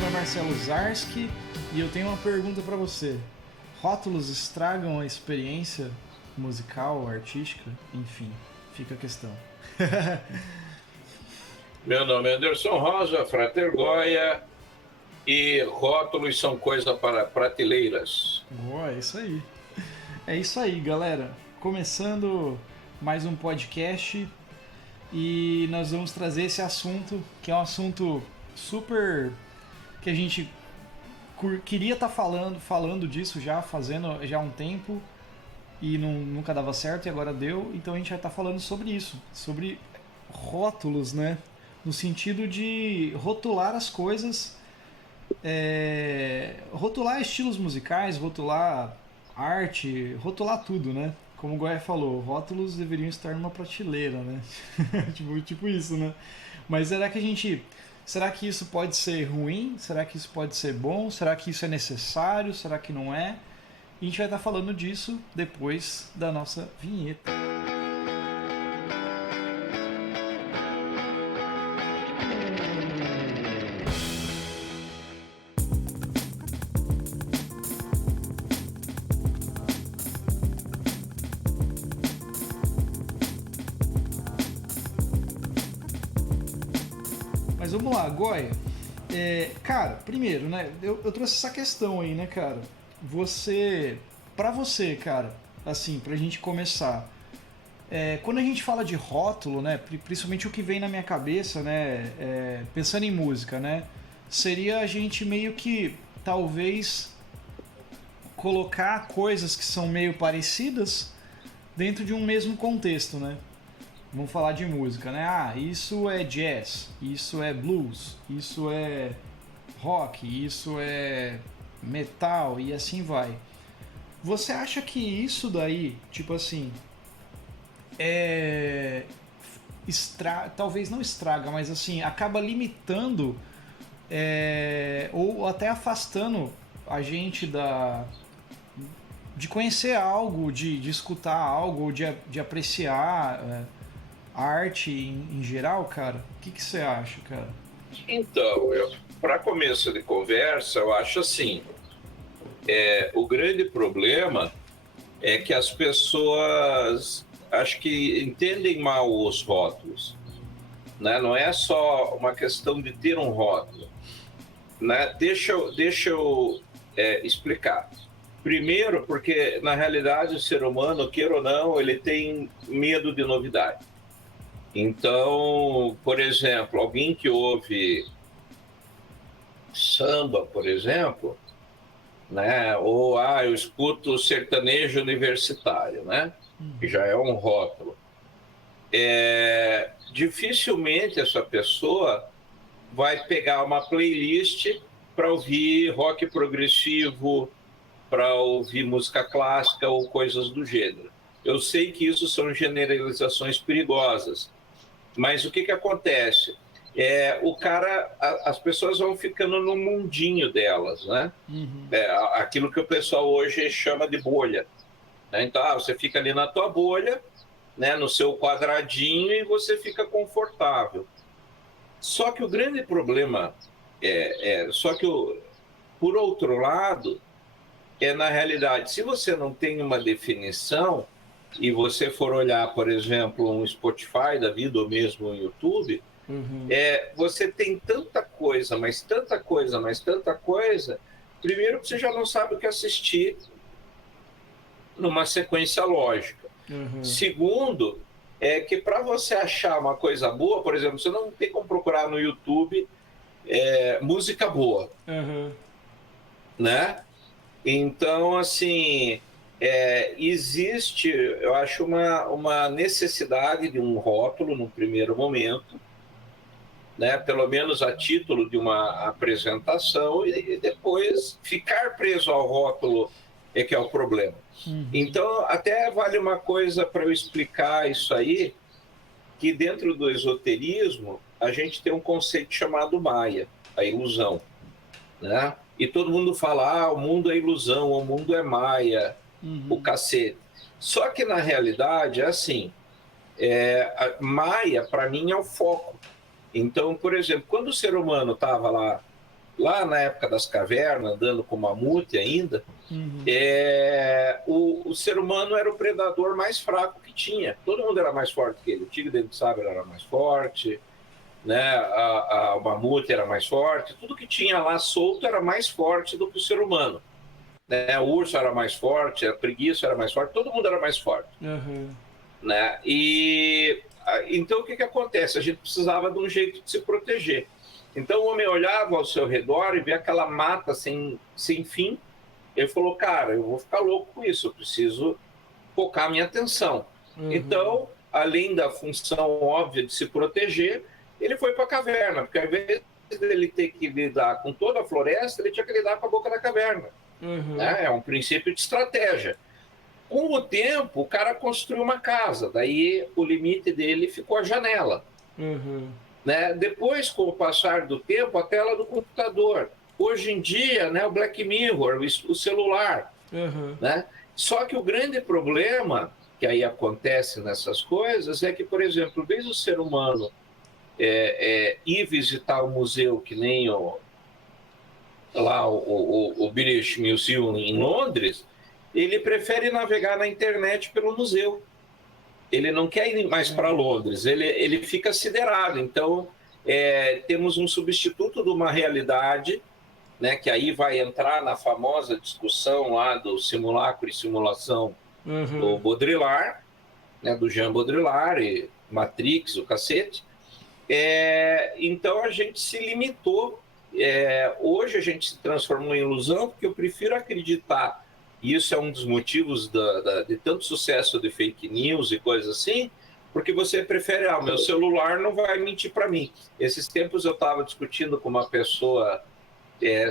nome é Marcelo Zarski e eu tenho uma pergunta para você. Rótulos estragam a experiência musical, artística? Enfim, fica a questão. Meu nome é Anderson Rosa, Frater Goya, e rótulos são coisa para prateleiras. É isso aí. É isso aí, galera. Começando mais um podcast e nós vamos trazer esse assunto, que é um assunto super que a gente queria estar falando disso já, fazendo já há um tempo e nunca dava certo e agora deu, então a gente vai estar falando sobre isso, sobre rótulos, né? No sentido de rotular as coisas, rotular estilos musicais, rotular arte, rotular tudo, né? Como o Goya falou, rótulos deveriam estar numa prateleira, né? tipo isso, né? Mas será que isso pode ser ruim? Será que isso pode ser bom? Será que isso é necessário? Será que não é? E a gente vai estar falando disso depois da nossa vinheta. Mas vamos lá, Goya. Cara, primeiro, né? Eu trouxe essa questão aí, né, cara? Pra você, cara, assim, pra gente começar. Quando a gente fala de rótulo, né? Principalmente o que vem na minha cabeça, né? Pensando em música, né? Seria a gente meio que, talvez, colocar coisas que são meio parecidas dentro de um mesmo contexto, né? Vamos falar de música, né? Ah, isso é jazz, isso é blues, isso é rock, isso é metal e assim vai. Você acha que isso daí, tipo assim, talvez não estraga, mas assim, acaba limitando ou até afastando a gente de conhecer algo, de escutar algo, de apreciar arte em geral, cara? O que você acha, cara? Então, para começo de conversa, eu acho assim, o grande problema é que as pessoas acho que entendem mal os rótulos, né? Não é só uma questão de ter um rótulo, né? Deixa eu explicar. Primeiro, porque na realidade o ser humano, queira ou não, ele tem medo de novidade. Então, por exemplo, alguém que ouve samba, por exemplo, né? Ou eu escuto sertanejo universitário, né? Que já é um rótulo. Dificilmente essa pessoa vai pegar uma playlist para ouvir rock progressivo, para ouvir música clássica ou coisas do gênero. Eu sei que isso são generalizações perigosas, mas o que acontece? As pessoas vão ficando no mundinho delas, né? Uhum. Aquilo que o pessoal hoje chama de bolha, né? Então, você fica ali na tua bolha, né, no seu quadradinho, e você fica confortável. Só que o grande problema por outro lado, na realidade, se você não tem uma definição e você for olhar, por exemplo, um Spotify da vida ou mesmo um YouTube, você tem tanta coisa, mas tanta coisa, mas tanta coisa. Primeiro, que você já não sabe o que assistir numa sequência lógica. Segundo, que para você achar uma coisa boa, por exemplo, você não tem como procurar no YouTube música boa, né? Então, assim, existe, eu acho, uma necessidade de um rótulo no primeiro momento, né? Pelo menos a título de uma apresentação, e depois ficar preso ao rótulo é que é o problema. Então, até vale uma coisa para eu explicar isso aí, que dentro do esoterismo a gente tem um conceito chamado Maia, a ilusão, né? E todo mundo fala, o mundo é ilusão, o mundo é Maia, o cacete. Só que na realidade é assim, a Maia para mim é o foco. Então, por exemplo, quando o ser humano estava lá lá na época das cavernas, andando com mamute ainda, Uhum. o ser humano era o predador mais fraco que tinha. Todo mundo era mais forte que ele. O tigre dente de sabre era mais forte, né? O mamute era mais forte. Tudo que tinha lá solto era mais forte do que o ser humano. Né? O urso era mais forte, a preguiça era mais forte, todo mundo era mais forte. Uhum. Né? E então o que acontece? A gente precisava de um jeito de se proteger. Então o homem olhava ao seu redor e via aquela mata sem fim. Ele falou, cara, eu vou ficar louco com isso, eu preciso focar minha atenção. Uhum. Então, além da função óbvia de se proteger, ele foi para a caverna, porque ao invés dele ter que lidar com toda a floresta, ele tinha que lidar com a boca da caverna. Uhum. Né? É um princípio de estratégia. Com o tempo, o cara construiu uma casa, daí o limite dele ficou a janela. Uhum. Né? Depois, com o passar do tempo, a tela do computador. Hoje em dia, né, o Black Mirror, o celular. Uhum. Né? Só que o grande problema que aí acontece nessas coisas é que, por exemplo, vez o ser humano ir visitar o museu, que nem lá o British Museum em Londres, ele prefere navegar na internet pelo museu. Ele não quer ir mais para Londres, ele fica siderado. Então, temos um substituto de uma realidade, né, que aí vai entrar na famosa discussão lá do simulacro e simulação do Baudrillard, né, do Jean Baudrillard, e Matrix, o cacete. Então, a gente se limitou. Hoje a gente se transformou em ilusão, porque eu prefiro acreditar, e isso é um dos motivos de tanto sucesso de fake news e coisas assim, porque você prefere, o meu celular não vai mentir para mim. Esses tempos eu estava discutindo com uma pessoa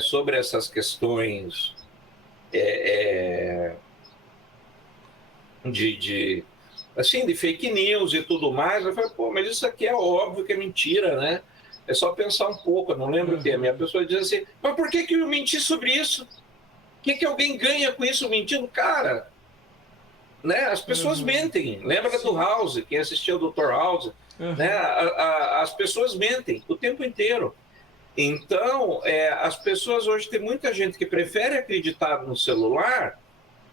sobre essas questões de fake news e tudo mais. Eu falei, pô, mas isso aqui é óbvio que é mentira, né? É só pensar um pouco. Eu não lembro o que. A minha pessoa diz assim, mas por que eu menti sobre isso? O que alguém ganha com isso mentindo? Cara, né? As pessoas mentem. Lembra do House, quem assistiu ao Dr. House? Né? As pessoas mentem o tempo inteiro. Então, as pessoas hoje, tem muita gente que prefere acreditar no celular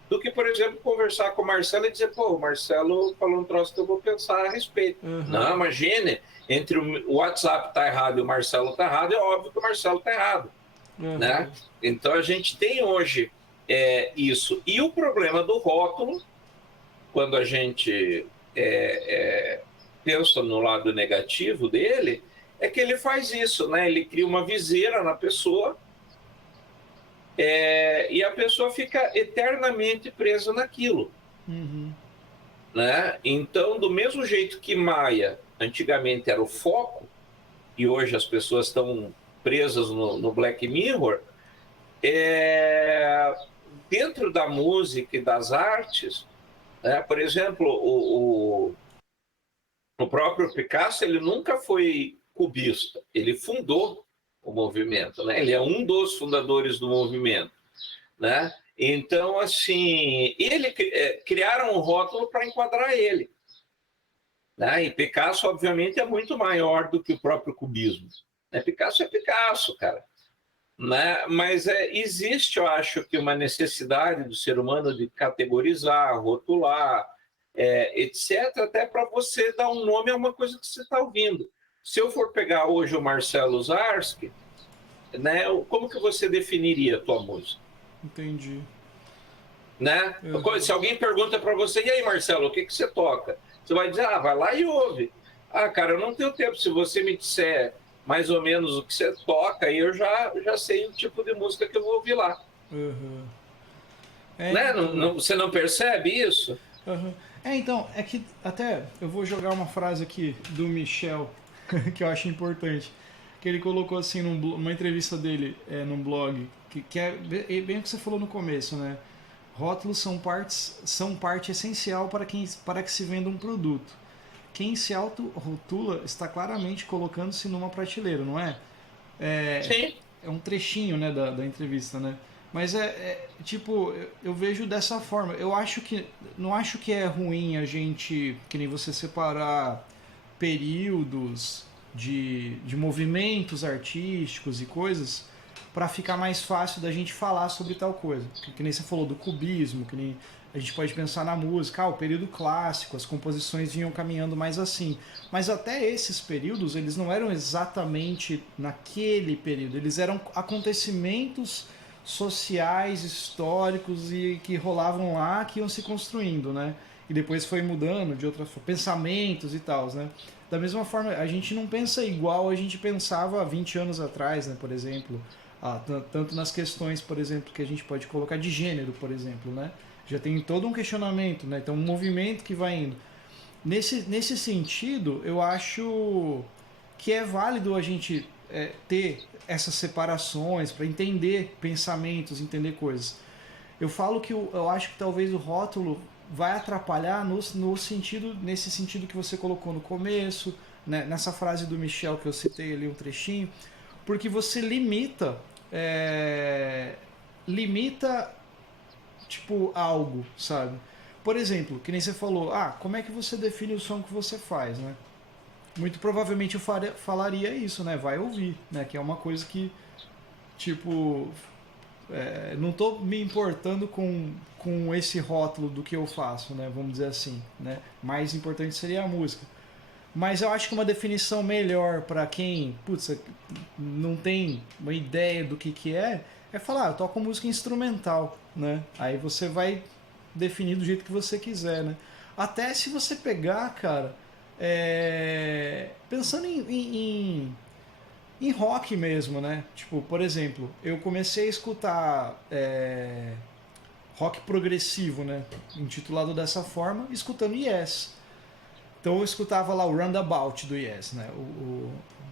do que, por exemplo, conversar com o Marcelo e dizer, pô, o Marcelo falou um troço que eu vou pensar a respeito. Não, imagine, entre o WhatsApp tá errado e o Marcelo tá errado, é óbvio que o Marcelo tá errado. Né? Então, a gente tem hoje isso. E o problema do rótulo, quando a gente pensa no lado negativo dele, é que ele faz isso, né? Ele cria uma viseira na pessoa e a pessoa fica eternamente presa naquilo. Né? Então, do mesmo jeito que Maia antigamente era o foco, e hoje as pessoas estão presas no Black Mirror, dentro da música e das artes, né? Por exemplo, o próprio Picasso, ele nunca foi cubista, ele fundou o movimento, né? Ele é um dos fundadores do movimento, né? Então, assim, criaram um rótulo para enquadrar ele, né? E Picasso, obviamente, é muito maior do que o próprio cubismo. Picasso é Picasso, cara. Né? Mas existe, eu acho, que uma necessidade do ser humano de categorizar, rotular, etc., até para você dar um nome a uma coisa que você está ouvindo. Se eu for pegar hoje o Marcelo Zarski, né, como que você definiria a tua música? Entendi. Né? Se alguém pergunta para você, e aí, Marcelo, o que você toca? Você vai dizer, vai lá e ouve. Cara, eu não tenho tempo. Se você me disser mais ou menos o que você toca, aí eu já sei o tipo de música que eu vou ouvir lá. Né? Você não percebe isso? Então, é que até eu vou jogar uma frase aqui do Michel, que eu acho importante, que ele colocou assim numa entrevista dele num blog, que é bem o que você falou no começo, né? Rótulos são parte essencial para que se venda um produto. Quem se auto-rotula está claramente colocando-se numa prateleira, não é? Sim. É um trechinho, né, da entrevista, né? Mas tipo, eu vejo dessa forma. Não acho que é ruim a gente, que nem você, separar períodos de movimentos artísticos e coisas, para ficar mais fácil da gente falar sobre tal coisa. Que nem você falou do cubismo, que nem a gente pode pensar na música, o período clássico, as composições vinham caminhando mais assim. Mas até esses períodos, eles não eram exatamente naquele período, eles eram acontecimentos sociais, históricos e que rolavam lá, que iam se construindo, né? E depois foi mudando de outras pensamentos e tal, né? Da mesma forma, a gente não pensa igual a gente pensava há 20 anos atrás, né? Por exemplo, tanto nas questões, por exemplo, que a gente pode colocar de gênero, por exemplo, né? Já tem todo um questionamento, né? Então, um movimento que vai indo. Nesse sentido, eu acho que é válido a gente ter essas separações para entender pensamentos, entender coisas. Eu falo que eu acho que talvez o rótulo vai atrapalhar nesse sentido que você colocou no começo, né? Nessa frase do Michel que eu citei ali um trechinho, porque você limita tipo algo, sabe? Por exemplo, que nem você falou, como é que você define o som que você faz, né? Muito provavelmente eu falaria isso, né? Vai ouvir, né? Que é uma coisa que, tipo, não tô me importando com esse rótulo do que eu faço, né? Vamos dizer assim, né? Mais importante seria a música. Mas eu acho que uma definição melhor para quem, não tem uma ideia do que é falar, eu toco música instrumental, né? Aí você vai definir do jeito que você quiser, né? Até se você pegar, cara, pensando em rock mesmo, né? Tipo, por exemplo, eu comecei a escutar rock progressivo, né? Intitulado dessa forma, escutando Yes. Então eu escutava lá o Roundabout do Yes, né?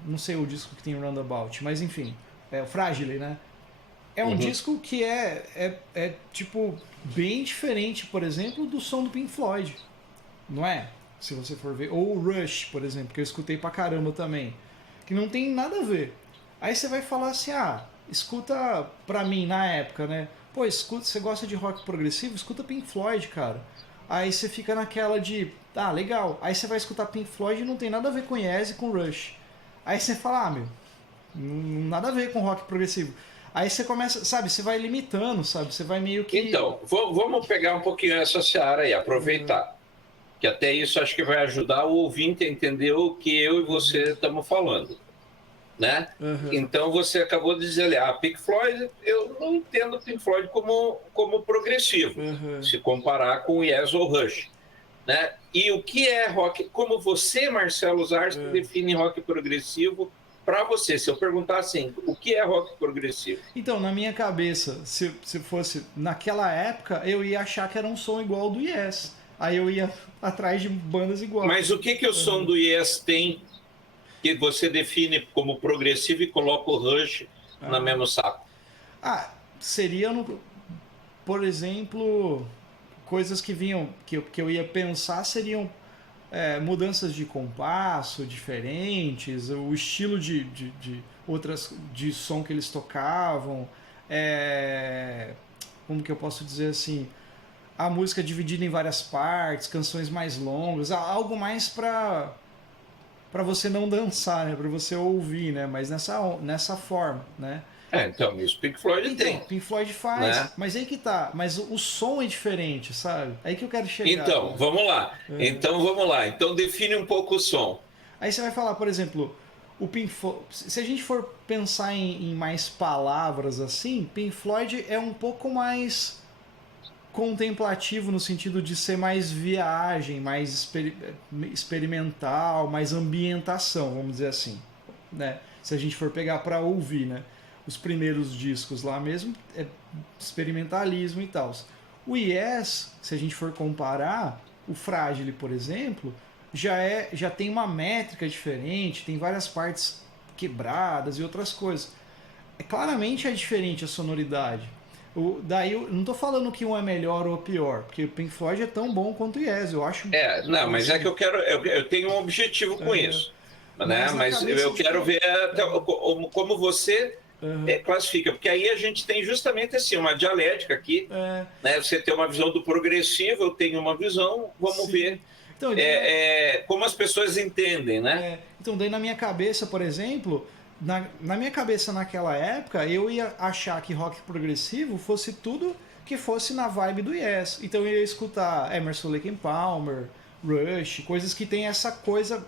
Não sei o disco que tem o Roundabout, mas enfim, o Fragile, né? É um disco que tipo, bem diferente, por exemplo, do som do Pink Floyd, não é? Se você for ver. Ou o Rush, por exemplo, que eu escutei pra caramba também, que não tem nada a ver. Aí você vai falar assim, escuta pra mim na época, né? Pô, você gosta de rock progressivo? Escuta Pink Floyd, cara. Aí você fica naquela de, legal. Aí você vai escutar Pink Floyd e não tem nada a ver com Yes e com Rush. Aí você fala, meu, nada a ver com rock progressivo. Aí você começa, sabe, você vai limitando, sabe? Você vai meio que... Então, vamos pegar um pouquinho essa seara aí, aproveitar. Que até isso acho que vai ajudar o ouvinte a entender o que eu e você estamos falando, né? Então você acabou de dizer ali, Pink Floyd, eu não entendo Pink Floyd como progressivo, se comparar com Yes ou Rush, né? E o que é rock? Como você, Marcelo Zarski, define rock progressivo para você? Se eu perguntar assim, o que é rock progressivo? Então, na minha cabeça, se fosse naquela época, eu ia achar que era um som igual ao do Yes. Aí eu ia atrás de bandas iguais. Mas o que o som do Yes tem que você define como progressivo e coloca o Rush no mesmo saco? Seria, por exemplo, coisas que vinham, que eu ia pensar seriam mudanças de compasso diferentes, o estilo de som que eles tocavam, como que eu posso dizer assim, a música dividida em várias partes, canções mais longas, algo mais para você não dançar, né? Para você ouvir, né? Mas nessa forma, né? Então, isso Pink Floyd tem. Pink Floyd faz, né? Mas aí que tá. Mas o som é diferente, sabe? Aí que eu quero chegar. Então, né? Vamos lá. Então, vamos lá. Então, define um pouco o som. Aí você vai falar, por exemplo, o Pink Floyd... Se a gente for pensar em mais palavras assim, Pink Floyd é um pouco mais contemplativo no sentido de ser mais viagem, mais experimental, mais ambientação, vamos dizer assim, né? Se a gente for pegar para ouvir, né? Os primeiros discos lá mesmo é experimentalismo e tal. O Yes, se a gente for comparar, o Fragile, por exemplo, já tem uma métrica diferente, tem várias partes quebradas e outras coisas. Claramente é diferente a sonoridade. Daí eu não tô falando que um é melhor ou pior, porque o Pink Floyd é tão bom quanto o Yes, eu acho. Não, mas é que eu tenho um objetivo com isso, né? Mas eu quero ver como você classifica, porque aí a gente tem justamente assim uma dialética aqui, né? Você tem uma visão do progressivo, eu tenho uma visão, vamos ver então, como as pessoas entendem, né? Então daí na minha cabeça, por exemplo, na minha cabeça naquela época, eu ia achar que rock progressivo fosse tudo que fosse na vibe do Yes. Então eu ia escutar Emerson, Lake and Palmer, Rush, coisas que tem essa coisa,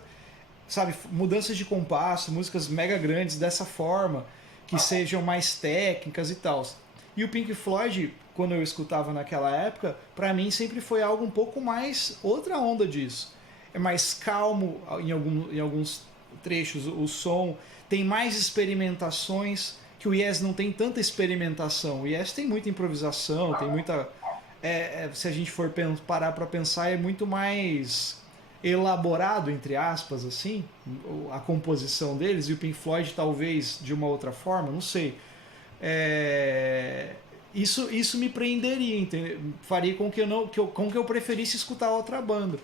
sabe, mudanças de compasso, músicas mega grandes dessa forma, que sejam mais técnicas e tal. E o Pink Floyd, quando eu escutava naquela época, pra mim sempre foi algo um pouco mais outra onda disso. É mais calmo em alguns trechos, o som tem mais experimentações, que o Yes não tem tanta experimentação. O Yes tem muita improvisação, tem muita... se a gente for parar pra pensar, é muito mais elaborado, entre aspas, assim, a composição deles, e o Pink Floyd talvez de uma outra forma, não sei. Isso me prenderia, entendeu? Faria com que eu preferisse escutar outra banda.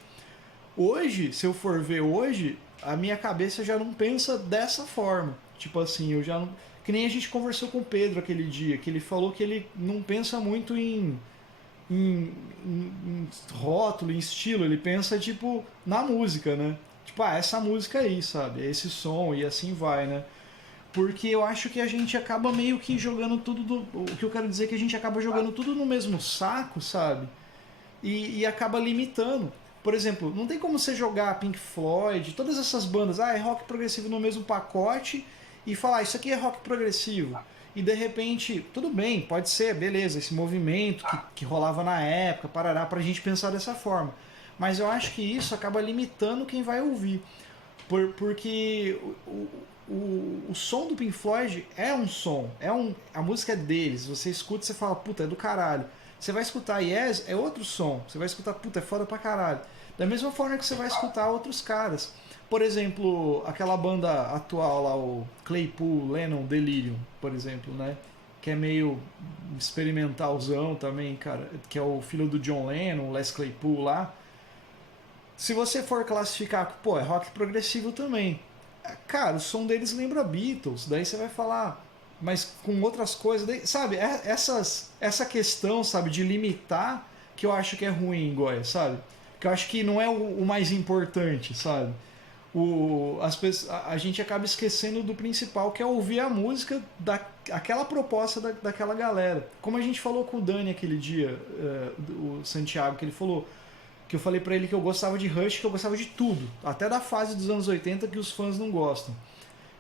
Hoje, se eu for ver hoje, a minha cabeça já não pensa dessa forma. Tipo assim, eu já não... Que nem a gente conversou com o Pedro aquele dia, que ele falou que ele não pensa muito em rótulo, em estilo, ele pensa tipo na música, né? Tipo, essa música aí, sabe? É esse som e assim vai, né? Porque eu acho que a gente acaba meio que jogando tudo o que eu quero dizer é que a gente acaba jogando tudo no mesmo saco, sabe? E acaba limitando. Por exemplo, não tem como você jogar Pink Floyd, todas essas bandas, é rock progressivo no mesmo pacote e falar, isso aqui é rock progressivo. E de repente, tudo bem, pode ser, beleza, esse movimento que rolava na época, parará, pra gente pensar dessa forma. Mas eu acho que isso acaba limitando quem vai ouvir. Porque o som do Pink Floyd é um som, a música é deles. Você escuta e você fala, puta, é do caralho. Você vai escutar Yes, é outro som. Você vai escutar, puta, é foda pra caralho. Da mesma forma que você vai escutar outros caras. Por exemplo, aquela banda atual lá, o Claypool, Lennon, Delirium, por exemplo, né? Que é meio experimentalzão também, cara. Que é o filho do John Lennon, Les Claypool lá. Se você for classificar, pô, é rock progressivo também. Cara, o som deles lembra Beatles. Daí você vai falar, mas com outras coisas. Daí, sabe, essa questão, sabe, de limitar, que eu acho que é ruim, Goya, sabe? Que eu acho que não é o mais importante, sabe? A gente acaba esquecendo do principal, que é ouvir a música daquela proposta daquela galera. Como a gente falou com o Dani aquele dia, o Santiago, que ele falou, que eu falei pra ele que eu gostava de Rush, que eu gostava de tudo, até da fase dos anos 80 que os fãs não gostam.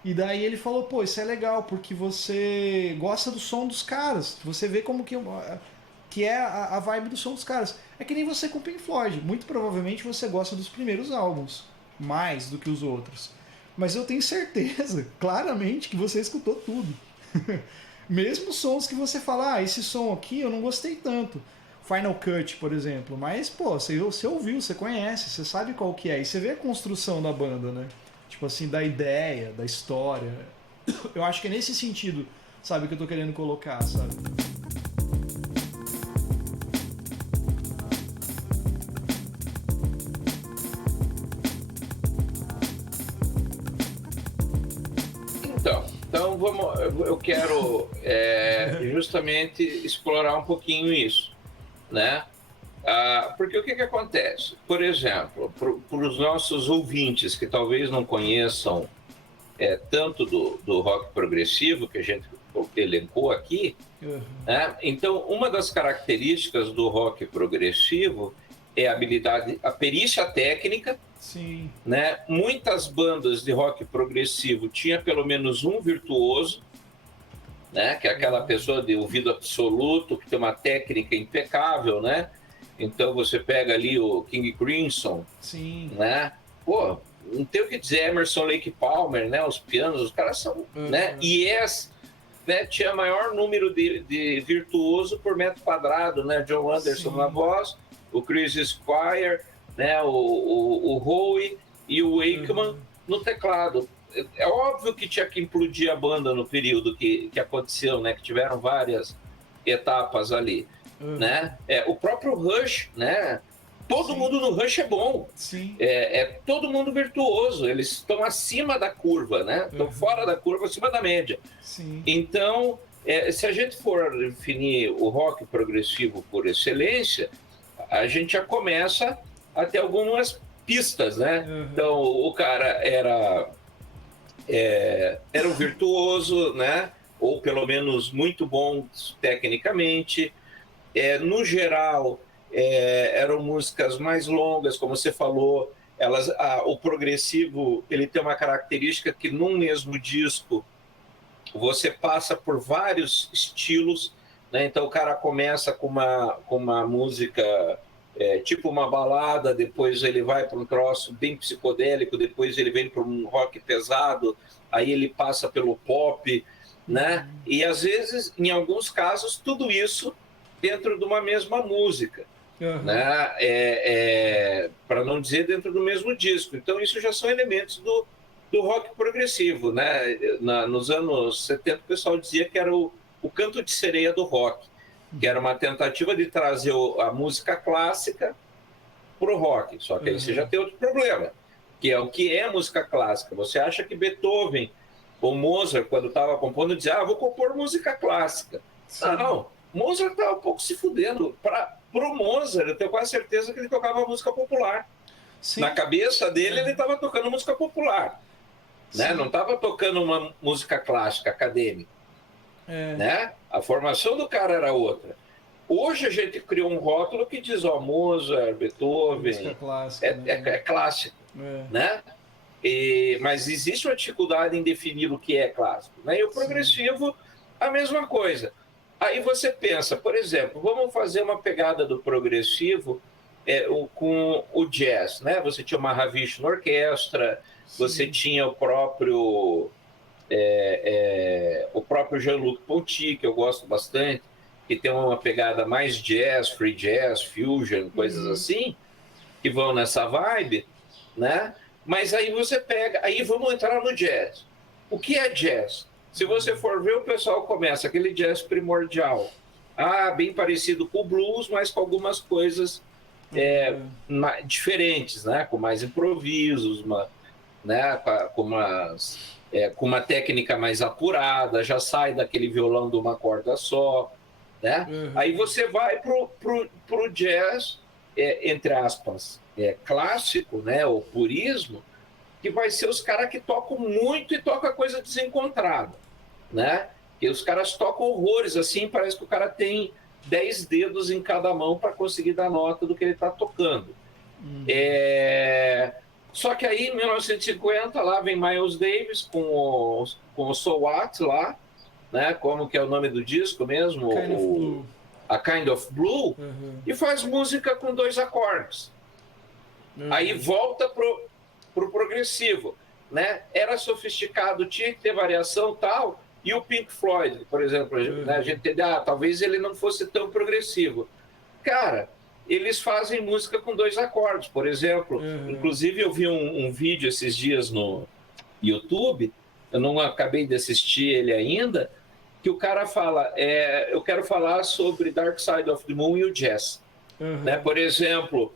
E daí ele falou, pô, isso é legal, porque você gosta do som dos caras, você vê como que é a vibe do som dos caras. É que nem você com Pink Floyd, muito provavelmente você gosta dos primeiros álbuns, mais do que os outros. Mas eu tenho certeza, claramente, que você escutou tudo. Mesmo sons que você fala, esse som aqui eu não gostei tanto. Final Cut, por exemplo. Mas, pô, você ouviu, você conhece, você sabe qual que é. E você vê a construção da banda, né? Tipo assim, da ideia, da história. Eu acho que é nesse sentido, sabe, que eu tô querendo colocar, sabe? Então eu quero justamente explorar um pouquinho isso, né? Porque o que acontece? Por exemplo, para os nossos ouvintes que talvez não conheçam tanto do rock progressivo que a gente elencou aqui, né? Então uma das características do rock progressivo é a perícia técnica. Sim. Né? Muitas bandas de rock progressivo tinha pelo menos um virtuoso, né? Que é aquela pessoa de ouvido absoluto, que tem uma técnica impecável, né? Então você pega ali o King Crimson, sim, né? Pô, não tem o que dizer, Emerson, Lake Palmer, né? Os pianos, os caras são, né? E né, tinha maior número de virtuoso por metro quadrado, né? John Anderson na voz, o Chris Squire, né, o Howe e o Wakeman no teclado. É óbvio que tinha que implodir a banda no período que aconteceu, né, que tiveram várias etapas ali, né? O próprio Rush, né? Todo mundo no Rush é bom. Sim. Todo mundo virtuoso. Eles estão acima da curva, né? Estão fora da curva, acima da média. Sim. Então, se a gente for definir o rock progressivo por excelência, a gente já começa a ter algumas pistas, né? Então, o cara era Era um virtuoso, né? Ou pelo menos muito bom tecnicamente. No geral, eram músicas mais longas, como você falou. O progressivo ele tem uma característica que num mesmo disco você passa por vários estilos, né? Então o cara começa com uma música tipo uma balada, depois ele vai para um troço bem psicodélico, depois ele vem para um rock pesado, aí ele passa pelo pop, né? E às vezes, em alguns casos, tudo isso dentro de uma mesma música. Né? Para não dizer dentro do mesmo disco. Então, isso já são elementos do rock progressivo. Né? Nos anos 70, o pessoal dizia que era o canto de sereia do rock, que era uma tentativa de trazer a música clássica para o rock. Só que aí você já tem outro problema, que é o que é música clássica. Você acha que Beethoven ou Mozart, quando estava compondo, dizia: vou compor música clássica. Sim. Não, Mozart estava um pouco se fudendo. Para o Mozart, eu tenho quase certeza que ele tocava música popular. Sim. Na cabeça dele, ele estava tocando música popular. Né? Não estava tocando uma música clássica, acadêmica. Né? A formação do cara era outra. Hoje a gente criou um rótulo que diz, Mozart, Beethoven, clássica, é clássico. Né? Mas existe uma dificuldade em definir o que é clássico. Né? E o progressivo, a mesma coisa. Aí você pensa, por exemplo, vamos fazer uma pegada do progressivo com o jazz. Né? Você tinha uma Mahavishnu Orquestra, você tinha o próprio Jean-Luc Ponty, que eu gosto bastante, que tem uma pegada mais jazz, free jazz, fusion, coisas assim, que vão nessa vibe, né? Mas aí você pega, aí vamos entrar no jazz. O que é jazz? Se você for ver, o pessoal começa aquele jazz primordial, bem parecido com o blues, mas com algumas coisas diferentes, né? Com mais improvisos, né? Com uma técnica mais apurada, já sai daquele violão de uma corda só, né? Aí você vai pro jazz, entre aspas, clássico, né? O purismo, que vai ser os caras que tocam muito e tocam coisa desencontrada, né? E os caras tocam horrores, assim, parece que o cara tem 10 dedos em cada mão para conseguir dar nota do que ele está tocando. Só que aí, em 1950, lá vem Miles Davis com o So What lá, né? Como que é o nome do disco mesmo? A Kind of Blue, e faz música com 2 acordes. Aí volta pro progressivo, né? Era sofisticado, tinha que ter variação tal, e o Pink Floyd, por exemplo, né? A gente entende, talvez ele não fosse tão progressivo. Cara, eles fazem música com 2 acordes, por exemplo. Inclusive, eu vi um vídeo esses dias no YouTube, eu não acabei de assistir ele ainda, que o cara fala, eu quero falar sobre Dark Side of the Moon e o jazz. Né? Por exemplo,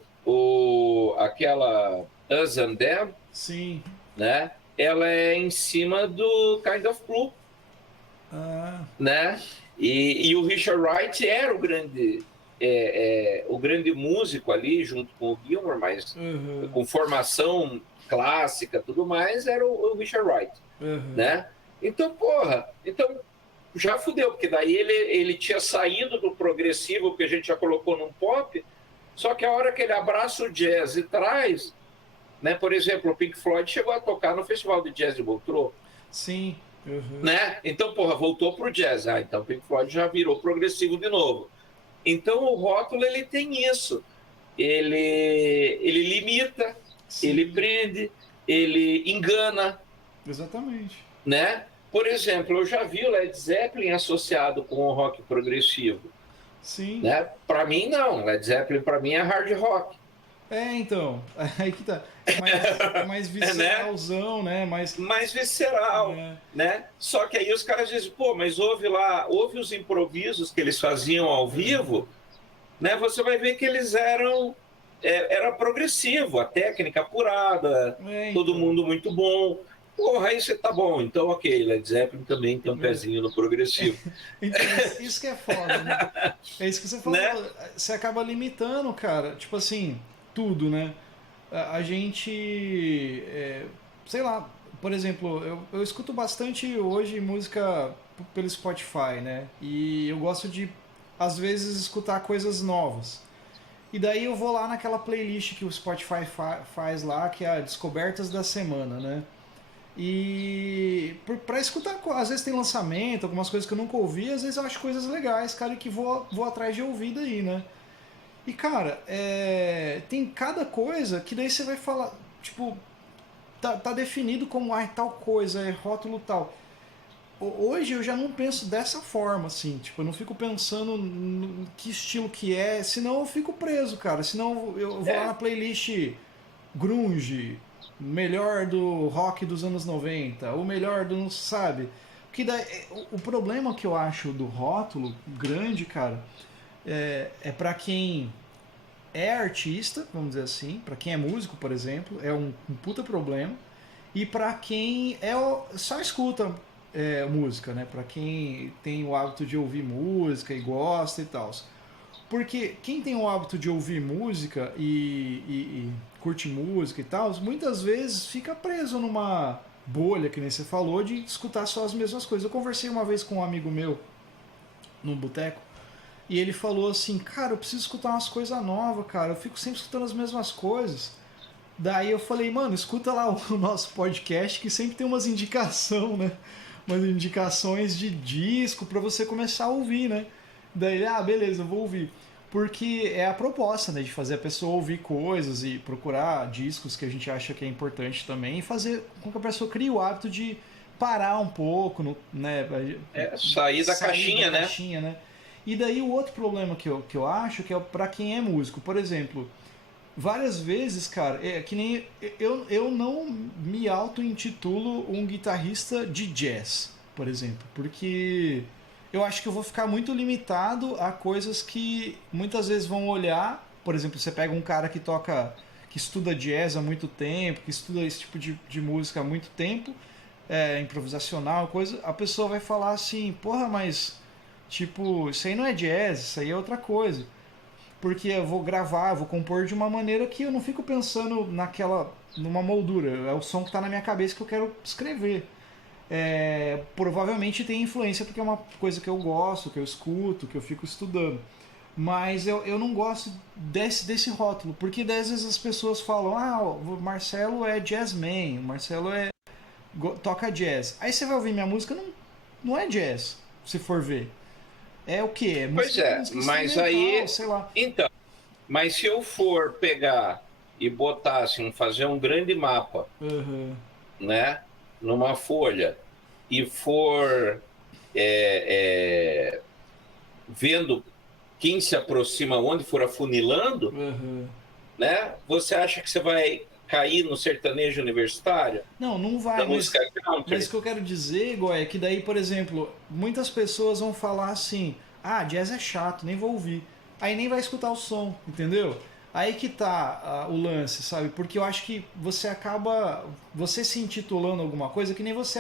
aquela Us and Them, sim, né? Ela é em cima do Kind of Blue. Né? E o Richard Wright era o grande músico ali, junto com o Gilmour, mas com formação clássica, tudo mais, era o Richard Wright. Né? Então, já fudeu, porque daí ele tinha saído do progressivo, que a gente já colocou num pop, só que a hora que ele abraça o jazz e traz, né? Por exemplo, o Pink Floyd chegou a tocar no Festival de Jazz de Montreux. Sim. Né? Então, voltou pro jazz. Então o Pink Floyd já virou progressivo de novo. Então o rótulo ele tem isso. Ele limita, sim, ele prende, ele engana. Exatamente. Né? Por exemplo, eu já vi o Led Zeppelin associado com o rock progressivo. Sim. Né? Para mim, não. Led Zeppelin, para mim, é hard rock. Então. Aí que tá. Mais visceralzão, né? Mais visceral, né? Só que aí os caras dizem, mas ouve os improvisos que eles faziam ao vivo, né? Você vai ver que eles era progressivo, a técnica apurada, todo mundo muito bom. Aí você tá bom, então ok, Led Zeppelin também tem um pezinho no progressivo. Então, isso que é foda, né? É isso que você falou, né? Você acaba limitando, cara, tipo assim, tudo, né? A gente, sei lá, por exemplo, eu escuto bastante hoje música pelo Spotify, né? E eu gosto de, às vezes, escutar coisas novas. E daí eu vou lá naquela playlist que o Spotify faz lá, que é a Descobertas da Semana, né? E pra escutar, às vezes tem lançamento, algumas coisas que eu nunca ouvi, às vezes eu acho coisas legais, cara, e que vou atrás de ouvir daí, né? E cara, tem cada coisa que daí você vai falar, tipo, tá definido como tal coisa, é rótulo tal. Hoje eu já não penso dessa forma, assim, tipo, eu não fico pensando no que estilo que é, senão eu fico preso, cara. Senão eu vou lá na playlist grunge, melhor do rock dos anos 90, o melhor do, sabe? Que daí, o problema que eu acho do rótulo grande, cara, é para quem é artista, vamos dizer assim, para quem é músico, por exemplo, é um puta problema. E para quem só escuta música, né? Para quem tem o hábito de ouvir música e gosta e tal. Porque quem tem o hábito de ouvir música e curte música e tal, muitas vezes fica preso numa bolha, que nem você falou, de escutar só as mesmas coisas. Eu conversei uma vez com um amigo meu num boteco e ele falou assim: cara, eu preciso escutar umas coisas novas, cara, eu fico sempre escutando as mesmas coisas. Daí eu falei, mano, escuta lá o nosso podcast que sempre tem umas indicação, né? Umas indicações de disco para você começar a ouvir, né? Daí ele, beleza, eu vou ouvir. Porque é a proposta, né? De fazer a pessoa ouvir coisas e procurar discos que a gente acha que é importante também e fazer com que a pessoa crie o hábito de parar um pouco, né? Sair da caixinha, né? Né? E daí o outro problema que eu acho que é para quem é músico. Por exemplo, várias vezes, cara, é que nem eu não me auto-intitulo um guitarrista de jazz, por exemplo, porque eu acho que eu vou ficar muito limitado a coisas que muitas vezes vão olhar. Por exemplo, você pega um cara que estuda jazz há muito tempo, que estuda esse tipo de música há muito tempo, improvisacional, coisa, a pessoa vai falar assim, porra, mas tipo, isso aí não é jazz, isso aí é outra coisa, porque eu vou gravar, eu vou compor de uma maneira que eu não fico pensando numa moldura, é o som que está na minha cabeça que eu quero escrever. Provavelmente tem influência porque é uma coisa que eu gosto, que eu escuto, que eu fico estudando. Mas eu não gosto desse rótulo, porque às vezes as pessoas falam, o Marcelo é jazzman, o Marcelo toca jazz. Aí você vai ouvir minha música, não é jazz, se for ver. É o quê? É Pois música, é, música mas instrumental, aí, sei lá. então, mas se eu for pegar e botar assim, fazer um grande mapa, Uhum. né, numa folha e for vendo quem se aproxima, onde for afunilando, Uhum. né, você acha que você vai cair no sertanejo universitário, Não vai, da música mas o country? que eu quero dizer, Igor, é que daí, por exemplo, muitas pessoas vão falar assim, jazz é chato, nem vou ouvir. Aí nem vai escutar o som, entendeu? Aí que tá o lance, sabe? Porque eu acho que você se intitulando alguma coisa, que nem você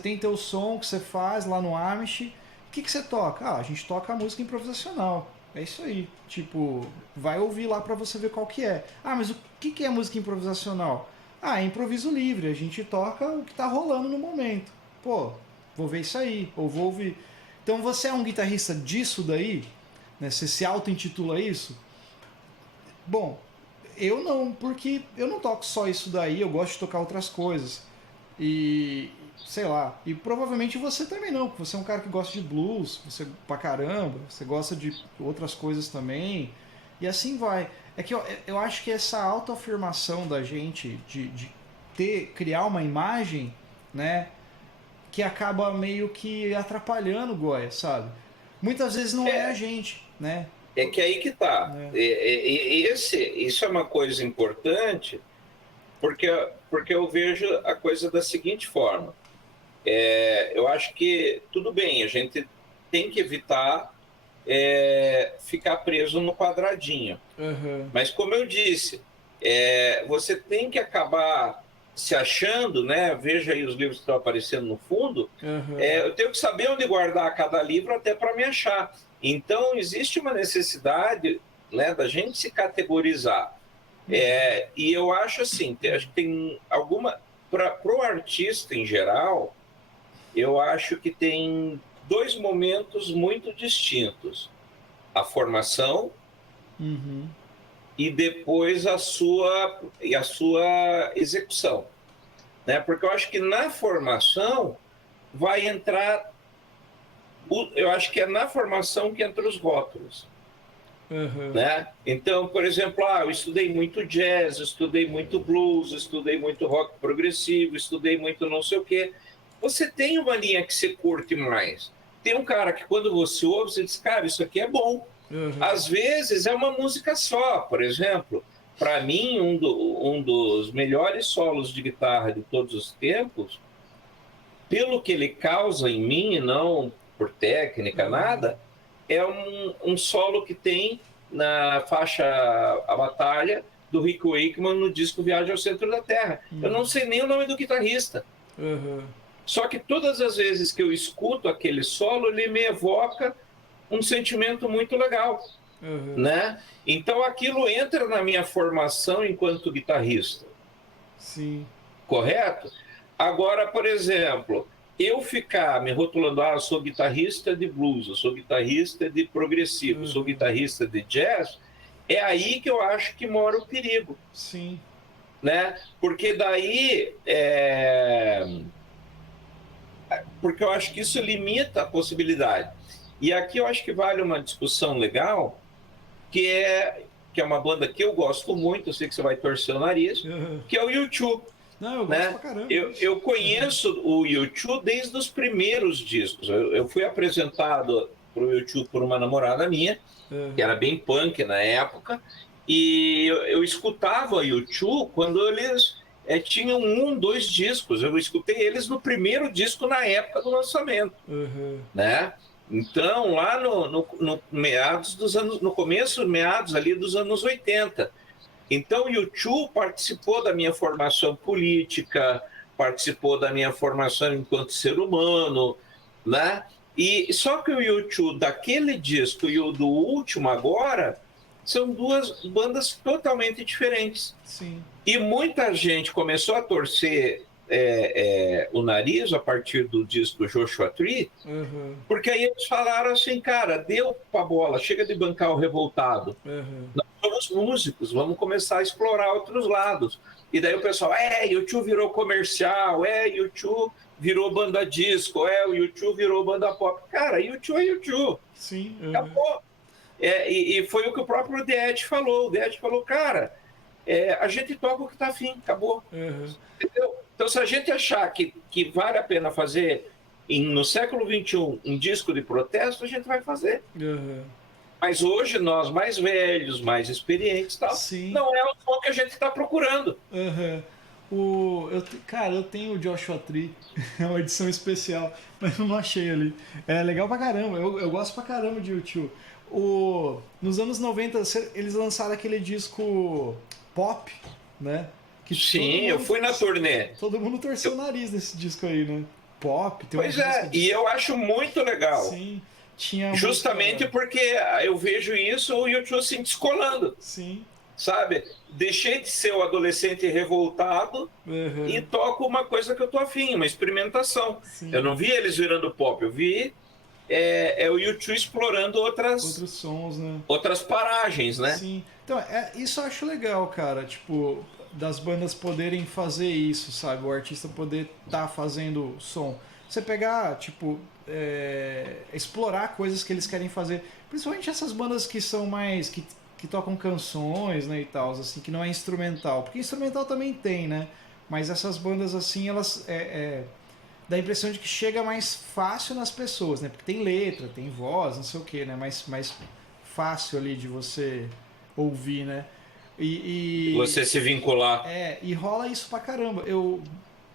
tem teu som que você faz lá no Amish, o que você toca? A gente toca música improvisacional. É isso aí. Tipo, vai ouvir lá pra você ver qual que é. Mas o que é música improvisacional? É improviso livre. A gente toca o que tá rolando no momento. Pô, vou ver isso aí. Ou vou ouvir. Então você é um guitarrista disso daí? Né? Você se auto-intitula isso? Bom, eu não, porque eu não toco só isso daí. Eu gosto de tocar outras coisas. E sei lá, e provavelmente você também não, porque você é um cara que gosta de blues, você pra caramba, você gosta de outras coisas também, e assim vai. É que eu acho que essa autoafirmação da gente de criar uma imagem, né, que acaba meio que atrapalhando o Goya, sabe? Muitas vezes não é a É, gente, né? é que aí que tá. né? Isso é uma coisa importante, porque, porque eu vejo a coisa da seguinte forma. Eu acho que tudo bem, a gente tem que evitar ficar preso no quadradinho. Uhum. Mas, como eu disse, você tem que acabar se achando, né? Veja aí os livros que estão aparecendo no fundo. Uhum. Eu tenho que saber onde guardar cada livro até para me achar. Então, existe uma necessidade, né, da gente se categorizar. E eu acho assim, acho que tem alguma. para o artista em geral, eu acho que tem dois momentos muito distintos: a formação e depois a sua execução, né? Porque eu acho que na formação vai entrar, eu acho que é na formação que entra os rótulos. Né? Então, por exemplo, eu estudei muito jazz, estudei muito blues, estudei muito rock progressivo, estudei muito não sei o quê. Você tem uma linha que você curte mais. Tem um cara que quando você ouve, você diz, cara, isso aqui é bom. Às vezes é uma música só. Por exemplo, para mim, um dos melhores solos de guitarra de todos os tempos, pelo que ele causa em mim, não por técnica, nada, é um solo que tem na faixa A Batalha, do Rick Wakeman, no disco Viagem ao Centro da Terra. Eu não sei nem o nome do guitarrista. Só que todas as vezes que eu escuto aquele solo, ele me evoca um sentimento muito legal. Né? Então aquilo entra na minha formação enquanto guitarrista. Sim. Correto? Agora, por exemplo, eu ficar me rotulando, eu sou guitarrista de blues, eu sou guitarrista de progressivo, eu sou guitarrista de jazz, é aí que eu acho que mora o perigo. Sim. Né? Porque daí... Porque eu acho que isso limita a possibilidade. E aqui eu acho que vale uma discussão legal, que é uma banda que eu gosto muito, eu sei que você vai torcer o nariz, que é o U2. Não, eu gosto pra caramba. Eu conheço o U2 desde os primeiros discos. Eu fui apresentado para o U2 por uma namorada minha, que era bem punk na época, e eu escutava o U2 quando eles tinham 2 discos. Eu escutei eles no primeiro disco na época do lançamento. Né? Então, lá no meados dos anos, no começo, meados ali dos anos 80. Então, o U2 participou da minha formação política, participou da minha formação enquanto ser humano, né? E só que o U2 daquele disco e o do último agora são 2 bandas totalmente diferentes. Sim. E muita gente começou a torcer o nariz a partir do disco do Joshua Tree, porque aí eles falaram assim, cara, deu pra bola, chega de bancar o revoltado. Nós somos músicos, vamos começar a explorar outros lados. E daí o pessoal, o U2 virou comercial, o U2 virou banda disco, o U2 virou banda pop. Cara, U2 é U2. Sim. Acabou. E foi o que o próprio The Edge falou. O The Edge falou, cara, a gente toca o que tá afim, acabou. Entendeu? Então, se a gente achar que vale a pena fazer no século XXI um disco de protesto, a gente vai fazer. Mas hoje, nós mais velhos, mais experientes, tal, não é o som que a gente está procurando. Cara, eu tenho o Joshua Tree, é uma edição especial, mas eu não achei ali. É legal pra caramba, eu gosto pra caramba de U2. Nos anos 90, eles lançaram aquele disco pop, né? Que sim, eu fui na turnê. Todo mundo torceu o nariz nesse disco aí, né? Pop. Pois e eu acho muito legal. Sim. Tinha justamente porque eu vejo isso o U2 assim descolando. Sim. Sabe? Deixei de ser o adolescente revoltado e toco uma coisa que eu tô afim, uma experimentação. Sim. Eu não vi eles virando pop, eu vi o U2 explorando outros sons, né? Outras paragens, né? Sim. Então, isso eu acho legal, cara. Tipo, das bandas poderem fazer isso, sabe? O artista poder estar fazendo som. Você pegar, tipo, explorar coisas que eles querem fazer. Principalmente essas bandas que são mais... que tocam canções, né, e tal, assim, que não é instrumental. Porque instrumental também tem, né? Mas essas bandas, assim, elas... dá a impressão de que chega mais fácil nas pessoas, né? Porque tem letra, tem voz, não sei o que, né? Mais fácil ali de você ouvir, né? Você se vincular. E rola isso pra caramba.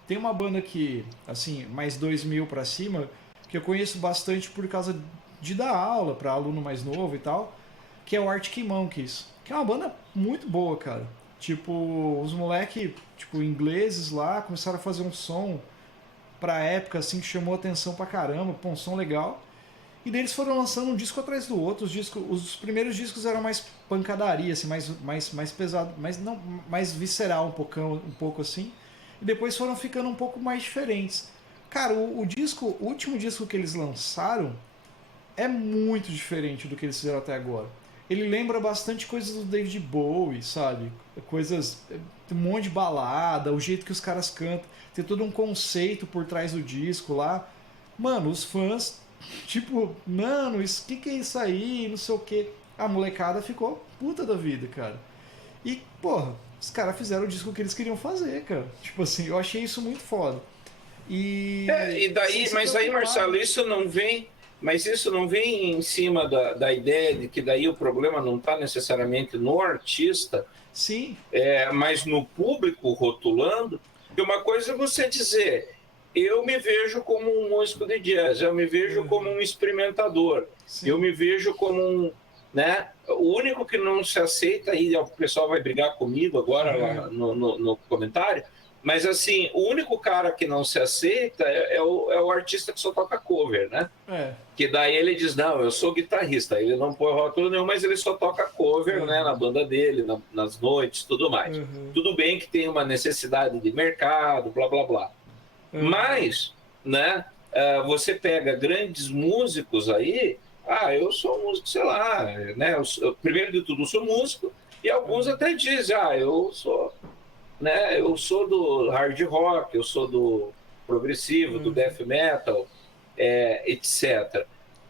Tem uma banda que, assim, mais 2000 pra cima, que eu conheço bastante por causa de dar aula pra aluno mais novo e tal, que é o Arctic Monkeys, que é uma banda muito boa, cara. Tipo, os moleque, tipo, ingleses lá, começaram a fazer um som pra época, assim, que chamou atenção pra caramba, pô, um som legal. E daí eles foram lançando um disco atrás do outro. Os primeiros discos eram mais pancadaria, assim, mais pesado, mais visceral um pouco assim. e depois foram ficando um pouco mais diferentes. Cara, o último disco que eles lançaram é muito diferente do que eles fizeram até agora. Ele lembra bastante coisas do David Bowie, sabe? Coisas. Um monte de balada, o jeito que os caras cantam. Tem todo um conceito por trás do disco lá. Mano, os fãs, tipo, mano, isso, que é isso aí? Não sei o que. A molecada ficou puta da vida, cara. E, porra, os caras fizeram o disco que eles queriam fazer, cara. Tipo assim, eu achei isso muito foda. E daí, mas aí, Marcelo, isso não vem. Mas isso não vem em cima da ideia de que daí o problema não está necessariamente no artista, sim, mas no público rotulando. E uma coisa é você dizer, eu me vejo como um músico de jazz, eu me vejo como um experimentador, sim. eu me vejo como um... Né? O único que não se aceita, aí o pessoal vai brigar comigo agora lá no comentário, mas assim, o único cara que não se aceita é o artista que só toca cover, né? Que daí ele diz, não, eu sou guitarrista, ele não põe rótulo nenhum, mas ele só toca cover, né, na banda dele, nas noites, tudo mais. Tudo bem que tem uma necessidade de mercado, blá, blá, blá. Mas, né, você pega grandes músicos aí, eu sou músico, sei lá, né, primeiro de tudo, eu sou músico, e alguns até dizem, eu sou... Né? Eu sou do hard rock, eu sou do progressivo, do death metal, etc.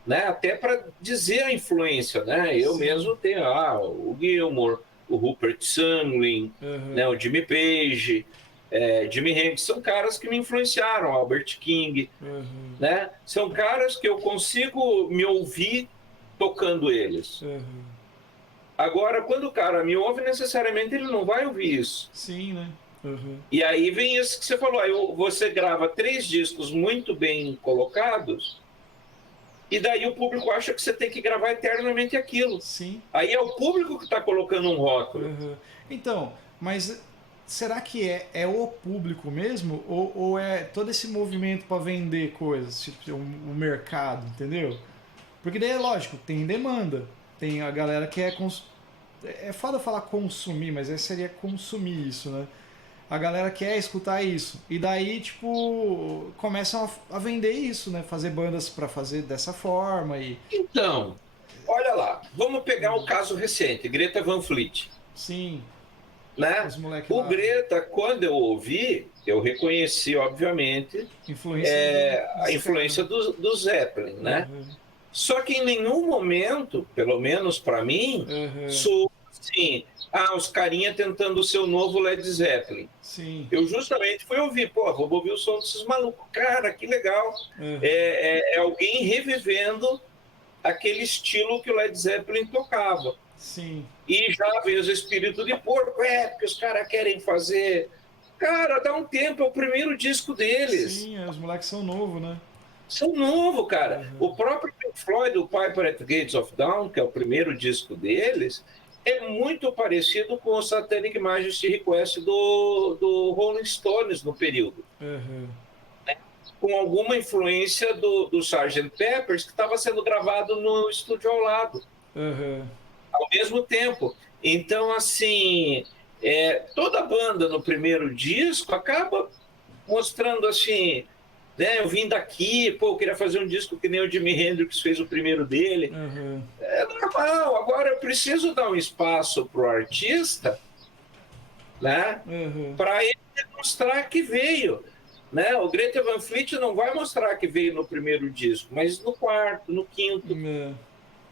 Né? Até para dizer a influência, né? Eu mesmo tenho o Gilmour, o Rupert Sandlin, né? O Jimmy Page, Jimi Hendrix, são caras que me influenciaram, Albert King, né? São caras que eu consigo me ouvir tocando eles. Agora, quando o cara me ouve, necessariamente ele não vai ouvir isso. Sim, né? E aí vem isso que você falou. Aí você grava 3 discos muito bem colocados, e daí o público acha que você tem que gravar eternamente aquilo. Sim. Aí é o público que está colocando um rótulo. Então, mas será que é o público mesmo? Ou é todo esse movimento para vender coisas? Tipo, o mercado, entendeu? Porque daí é lógico, tem demanda. Tem a galera que é foda falar consumir, mas seria consumir isso, né? A galera quer escutar isso. E daí, tipo, começam a vender isso, né? Fazer bandas para fazer dessa forma. Então, olha lá. Vamos pegar o caso recente, Greta Van Fleet. Sim. Né? O lá. Greta, quando eu ouvi, eu reconheci, obviamente, a influência do Zeppelin, né? Só que em nenhum momento, pelo menos para mim, sou assim, os carinha tentando o seu novo Led Zeppelin. Sim. Eu justamente fui ouvir, vou ouvir o som desses malucos. Cara, que legal. É alguém revivendo aquele estilo que o Led Zeppelin tocava. Sim. E já vem os espíritos de porco, porque os caras querem fazer... Cara, dá um tempo, é o primeiro disco deles. Sim, os moleques são novos, né? São novos, cara. O próprio Pink Floyd, o Piper at the Gates of Dawn, que é o primeiro disco deles, é muito parecido com o Satanic Majesty Request do Rolling Stones no período. Né? Com alguma influência do Sgt. Peppers, que estava sendo gravado no estúdio ao lado. Ao mesmo tempo. Então, assim, toda banda no primeiro disco acaba mostrando assim... Né, eu vim daqui, eu queria fazer um disco que nem o Jimi Hendrix fez o primeiro dele. É normal. Agora eu preciso dar um espaço pro artista, né, para ele mostrar que veio. Né? O Greta Van Fleet não vai mostrar que veio no primeiro disco, mas no quarto, no quinto.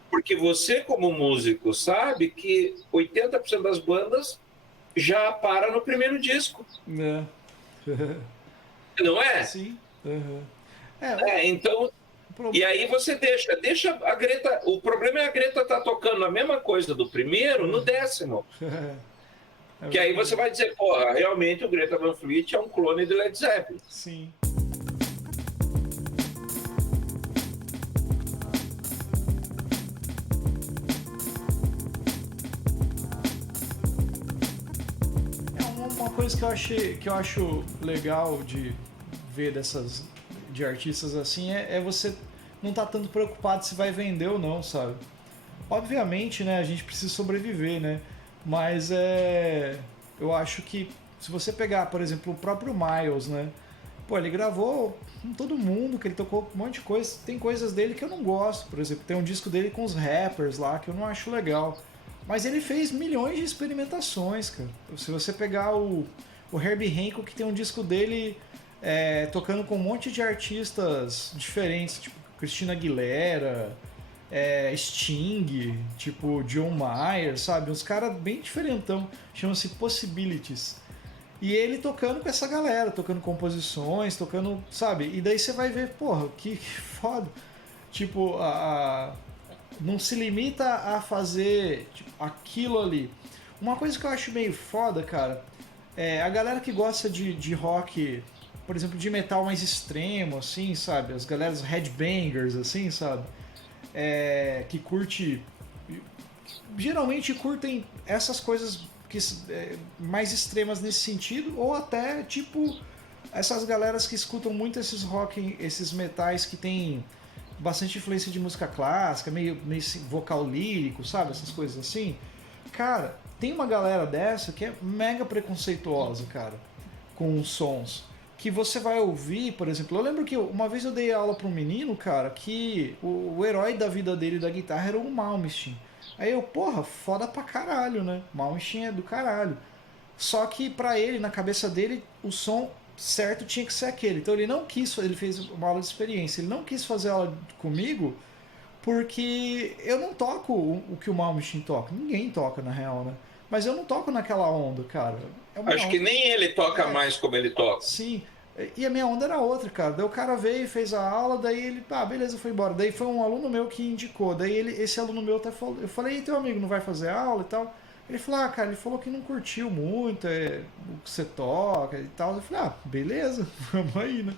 Porque você, como músico, sabe que 80% das bandas já para no primeiro disco. Não é? Sim. Então, e aí você deixa a Greta. O problema é a Greta tá tocando a mesma coisa do primeiro no 10º. Que aí você vai dizer, realmente o Greta Van Fleet é um clone de Led Zeppelin. Sim. Uma coisa que eu acho legal de ver de artistas assim é você não tá tanto preocupado se vai vender ou não, sabe? Obviamente, né, a gente precisa sobreviver, né? Mas eu acho que se você pegar, por exemplo, o próprio Miles, né? Pô, ele gravou com todo mundo, que ele tocou um monte de coisa. Tem coisas dele que eu não gosto, por exemplo, tem um disco dele com os rappers lá que eu não acho legal. Mas ele fez milhões de experimentações, cara. Se você pegar o Herbie Hancock, que tem um disco dele tocando com um monte de artistas diferentes, tipo Christina Aguilera, Sting, tipo John Mayer, sabe? Uns caras bem diferentão, chama-se Possibilities. E ele tocando com essa galera, tocando composições, tocando, sabe? E daí você vai ver, porra, que foda. Tipo, não se limita a fazer tipo, aquilo ali. Uma coisa que eu acho meio foda, cara, a galera que gosta de rock, por exemplo, de metal mais extremo, assim, sabe? As galeras headbangers, assim, sabe? Que curte... Geralmente curtem essas coisas mais extremas nesse sentido, ou até, tipo, essas galeras que escutam muito esses rock, esses metais que tem bastante influência de música clássica, meio vocal lírico, sabe? Essas coisas assim. Cara, tem uma galera dessa que é mega preconceituosa, cara, com os sons. Que você vai ouvir, por exemplo, eu lembro que uma vez eu dei aula para um menino, cara, que o herói da vida dele da guitarra era o Malmsteen. Aí eu, porra, foda pra caralho, né? Malmsteen é do caralho. Só que pra ele, na cabeça dele, o som certo tinha que ser aquele. Então ele não quis, ele fez uma aula de experiência, ele não quis fazer aula comigo porque eu não toco o que o Malmsteen toca. Ninguém toca, na real, né? Mas eu não toco naquela onda, cara. Acho que nem ele toca mais como ele toca. Sim. E a minha onda era outra, cara. Daí o cara veio e fez a aula, daí ele, beleza, foi embora. Daí foi um aluno meu que indicou. Daí esse aluno meu até falou, eu falei, e teu amigo não vai fazer aula e tal? Ele falou, cara, ele falou que não curtiu muito o que você toca e tal. Eu falei, beleza, vamos aí, né?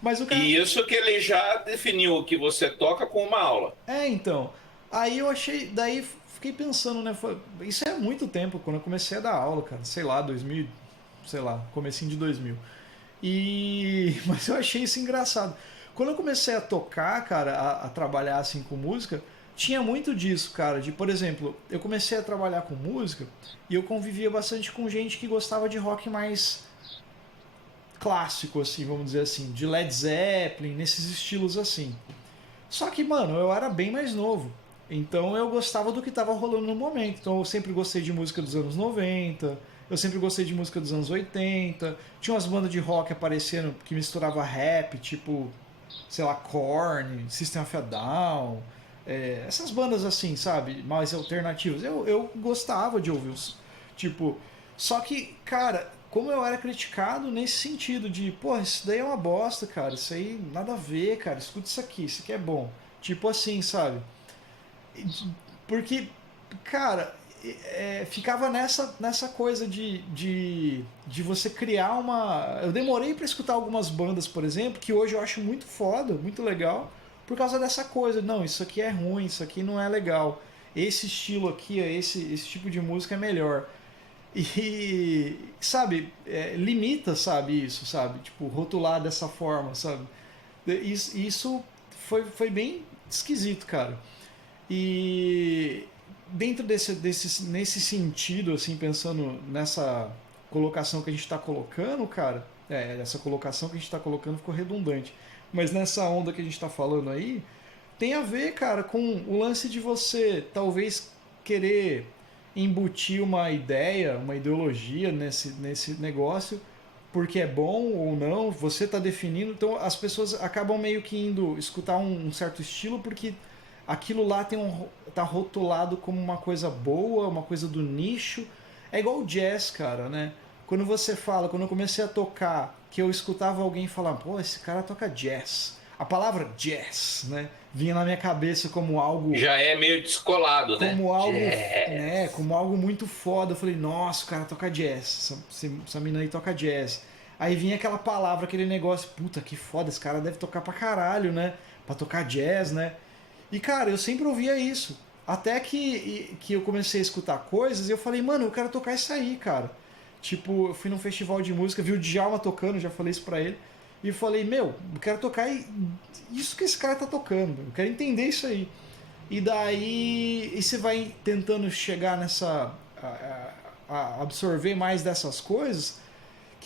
Mas o cara... E isso que ele já definiu o que você toca com uma aula. Então. Aí eu achei, daí fiquei pensando, né? Isso é muito tempo, quando eu comecei a dar aula, cara. Sei lá, 2000, sei lá, comecinho de 2000. Mas eu achei isso engraçado. Quando eu comecei a tocar, cara, a trabalhar assim com música, tinha muito disso, cara. De, por exemplo, eu comecei a trabalhar com música e eu convivia bastante com gente que gostava de rock mais clássico, assim, vamos dizer assim, de Led Zeppelin, nesses estilos assim. Só que, mano, eu era bem mais novo. Então eu gostava do que tava rolando no momento. Então eu sempre gostei de música dos anos 90, eu sempre gostei de música dos anos 80. Tinha umas bandas de rock aparecendo que misturava rap, tipo, sei lá, Korn, System of a Down. Essas bandas assim, sabe? Mais alternativas. Eu gostava de ouvir os. Tipo. Só que, cara, como eu era criticado nesse sentido de, pô, isso daí é uma bosta, cara. Isso aí nada a ver, cara. Escuta isso aqui é bom. Tipo assim, sabe? Porque, cara, ficava nessa coisa de você criar uma... Eu demorei pra escutar algumas bandas, por exemplo, que hoje eu acho muito foda, muito legal, por causa dessa coisa. Não, isso aqui é ruim, isso aqui não é legal. Esse estilo aqui, esse tipo de música é melhor. E, sabe, limita, sabe, isso, sabe? Tipo, rotular dessa forma, sabe? Isso foi bem esquisito, cara. E dentro nesse sentido, assim, pensando nessa colocação que a gente está colocando, cara, essa colocação que a gente está colocando ficou redundante, mas nessa onda que a gente está falando aí, tem a ver, cara, com o lance de você talvez querer embutir uma ideia, uma ideologia nesse negócio, porque é bom ou não, você está definindo, então as pessoas acabam meio que indo escutar um certo estilo porque aquilo lá tá rotulado como uma coisa boa, uma coisa do nicho. É igual o jazz, cara, né? Quando eu comecei a tocar, que eu escutava alguém falar, pô, esse cara toca jazz. A palavra jazz, né? Vinha na minha cabeça como algo... Já é meio descolado, né? Como algo, né? Como algo muito foda. Eu falei, nossa, o cara toca jazz. Essa mina aí toca jazz. Aí vinha aquela palavra, aquele negócio, puta, que foda, esse cara deve tocar pra caralho, né? Pra tocar jazz, né? E, cara, eu sempre ouvia isso. Até que eu comecei a escutar coisas e eu falei, mano, eu quero tocar isso aí, cara. Tipo, eu fui num festival de música, vi o Djalma tocando, já falei isso pra ele. E falei, meu, eu quero tocar isso que esse cara tá tocando. Eu quero entender isso aí. E daí você vai tentando chegar nessa... a absorver mais dessas coisas.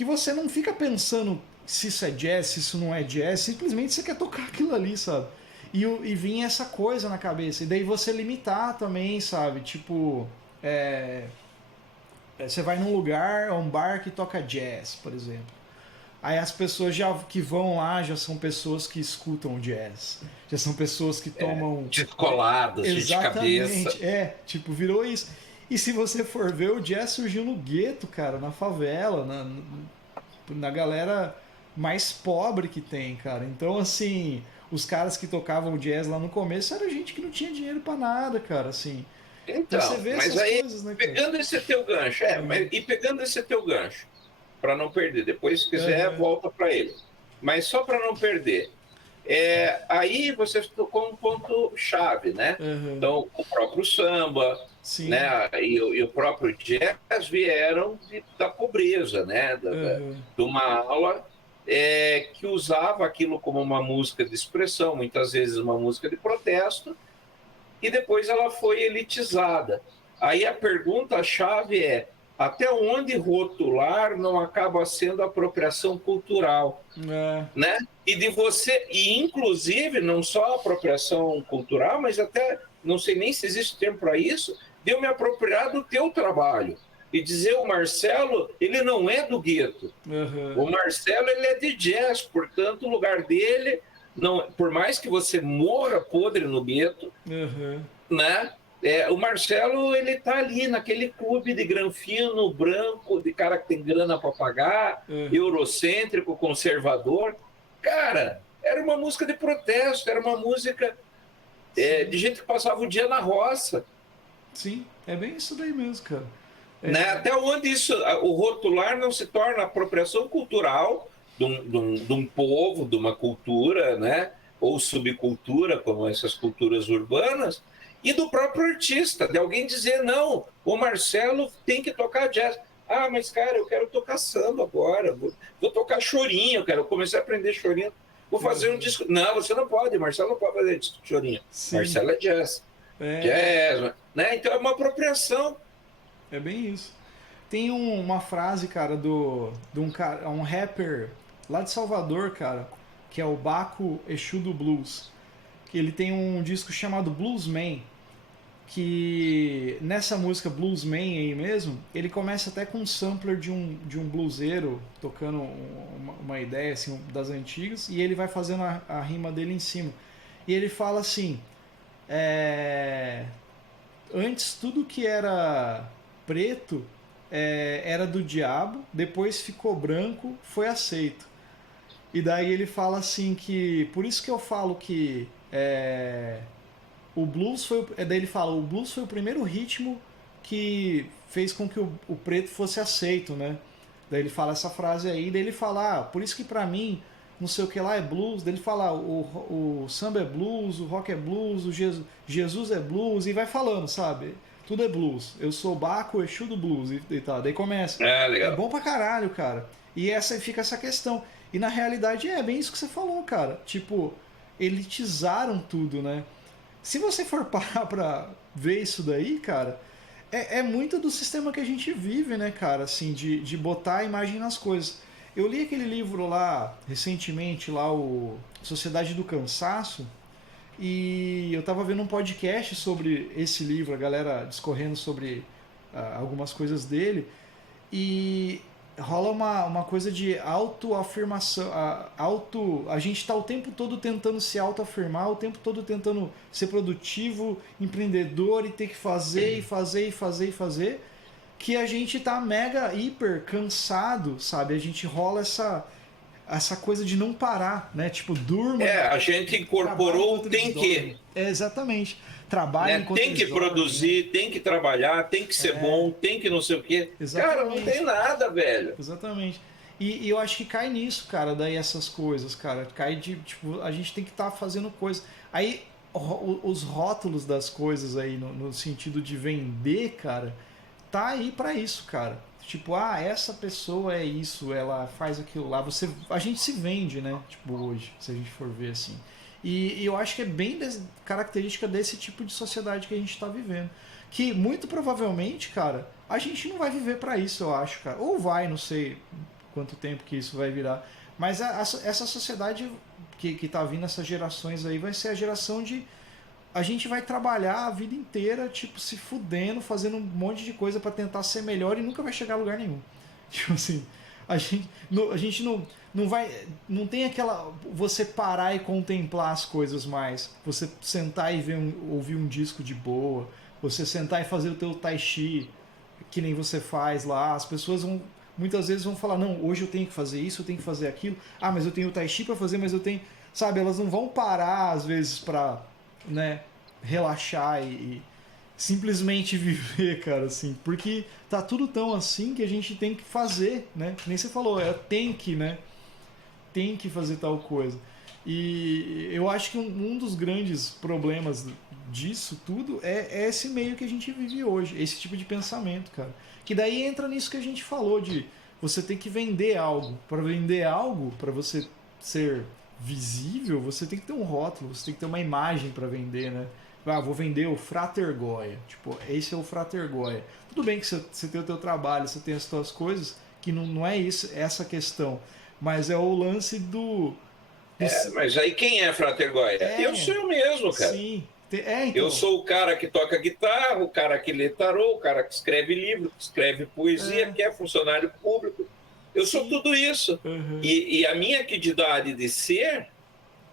que você não fica pensando se isso é jazz, se isso não é jazz, simplesmente você quer tocar aquilo ali, sabe? E vinha essa coisa na cabeça. E daí você limitar também, sabe? Tipo, você vai num lugar, um bar que toca jazz, por exemplo. Aí as pessoas já que vão lá já são pessoas que escutam jazz. Já são pessoas que tomam. Descoladas, de cabeça. Exatamente. Tipo, virou isso. E se você for ver, o jazz surgiu no gueto, cara, na favela, na galera mais pobre que tem, cara. Então, assim, os caras que tocavam jazz lá no começo era gente que não tinha dinheiro pra nada, cara, assim. Então você Então, vê mas essas aí, coisas, né, cara? pegando esse teu gancho, e pegando esse teu gancho, para não perder, depois se quiser, volta para ele. Mas só para não perder, aí você tocou um ponto-chave, né? Então, o próprio samba, Sim. né? E o próprio jazz vieram da pobreza, né? De uma ala que usava aquilo como uma música de expressão, muitas vezes uma música de protesto, e depois ela foi elitizada. Aí a pergunta-chave é: até onde rotular não acaba sendo apropriação cultural? Né? E inclusive, não só apropriação cultural, mas até, não sei nem se existe tempo para isso, de eu me apropriar do teu trabalho. E dizer, o Marcelo, ele não é do gueto. O Marcelo, ele é de jazz, portanto, o lugar dele, não, por mais que você morra podre no gueto, né? O Marcelo, ele tá ali naquele clube de granfino, branco, de cara que tem grana para pagar, eurocêntrico, conservador. Cara, era uma música de protesto, era uma música de gente que passava o dia na roça. Sim, é bem isso daí mesmo, cara. Né? Até onde isso, o rotular não se torna apropriação cultural de um povo, de uma cultura, né? Ou subcultura, como essas culturas urbanas, e do próprio artista, de alguém dizer, não, o Marcelo tem que tocar jazz. Ah, mas cara, eu quero tocar samba agora, vou tocar chorinho, eu quero começar a aprender chorinho, vou fazer um disco. Não, você não pode, Marcelo não pode fazer disco de chorinho. Sim. Marcelo é jazz. Jazz, né? Então é uma apropriação. É bem isso. Tem uma frase, cara, de um rapper lá de Salvador, cara, que é o Baco Exu do Blues. Que ele tem um disco chamado Bluesman, que nessa música Bluesman aí mesmo, ele começa até com um sampler de um bluseiro tocando uma ideia assim, das antigas, e ele vai fazendo a rima dele em cima. E ele fala assim, antes tudo que era preto era do diabo, depois ficou branco, foi aceito. E daí ele fala assim que, por isso que eu falo que o blues foi, daí ele fala, o blues foi o primeiro ritmo que fez com que o preto fosse aceito, né? Daí ele fala essa frase aí, daí ele fala, por isso que pra mim, não sei o que lá é blues, daí ele fala, o samba é blues, o rock é blues, o Jesus é blues, e vai falando, sabe? Tudo é blues. Eu sou Baco, Exu do blues, e tal. Daí começa. Legal. É bom pra caralho, cara. E fica essa questão. E na realidade é bem isso que você falou, cara. Tipo, elitizaram tudo, né? Se você for parar pra ver isso daí, cara, é muito do sistema que a gente vive, né, cara? Assim, de botar a imagem nas coisas. Eu li aquele livro lá, recentemente, lá, o Sociedade do Cansaço, e eu tava vendo um podcast sobre esse livro, a galera discorrendo sobre algumas coisas dele, e rola uma coisa de autoafirmação, a gente tá o tempo todo tentando se autoafirmar, o tempo todo tentando ser produtivo, empreendedor, e ter que fazer, e fazer, e fazer, e fazer, que a gente tá mega, hiper cansado, sabe? A gente rola essa coisa de não parar, né? Tipo, durma. A gente incorporou o tem que. Exatamente. Trabalha enquanto tem que produzir, tem que trabalhar, tem que ser bom, tem que não sei o quê. Exatamente. Cara, não tem nada, velho. Exatamente. E eu acho que cai nisso, cara, daí essas coisas, cara. Cai de, tipo, a gente tem que estar fazendo coisas. Aí, os rótulos das coisas aí, no sentido de vender, cara, tá aí pra isso, cara. Tipo, essa pessoa é isso, ela faz aquilo lá. A gente se vende, né? Tipo, hoje, se a gente for ver assim. E eu acho que é bem característica desse tipo de sociedade que a gente tá vivendo. Que muito provavelmente, cara, a gente não vai viver pra isso, eu acho, cara. Ou vai, não sei. quanto tempo que isso vai virar. Mas essa sociedade que tá vindo, essas gerações aí, vai ser a geração de a gente vai trabalhar a vida inteira, tipo, se fudendo, fazendo um monte de coisa para tentar ser melhor e nunca vai chegar a lugar nenhum. Tipo assim, a gente não vai. Não tem aquela. Você parar e contemplar as coisas mais. Você sentar e ouvir um disco de boa. Você sentar e fazer o teu tai chi, que nem você faz lá. As pessoas vão. Muitas vezes vão falar, não, hoje eu tenho que fazer isso, eu tenho que fazer aquilo. Ah, mas eu tenho o tai chi para fazer, mas eu tenho. Sabe, elas não vão parar, às vezes, pra, né, relaxar e simplesmente viver, cara, assim, porque tá tudo tão assim que a gente tem que fazer, né? Que nem você falou, tem que, né? Tem que fazer tal coisa. E eu acho que um dos grandes problemas disso tudo é esse meio que a gente vive hoje, esse tipo de pensamento, cara. Que daí entra nisso que a gente falou de você tem que vender algo. Para vender algo, para você ser visível, você tem que ter um rótulo, você tem que ter uma imagem para vender, né? Ah, vou vender o Frater Goya. Tipo, esse é o Frater Goya. Tudo bem que você tem o teu trabalho, você tem as suas coisas, que não é isso, essa questão. Mas é o lance do Mas aí quem é Frater Goya? Eu sou eu mesmo, cara. sim. Eu Então. sou o cara que toca guitarra, o cara que lê tarô, o cara que escreve livro, que escreve poesia, que é funcionário público. Eu sou tudo isso. Uhum. E a minha quantidade de ser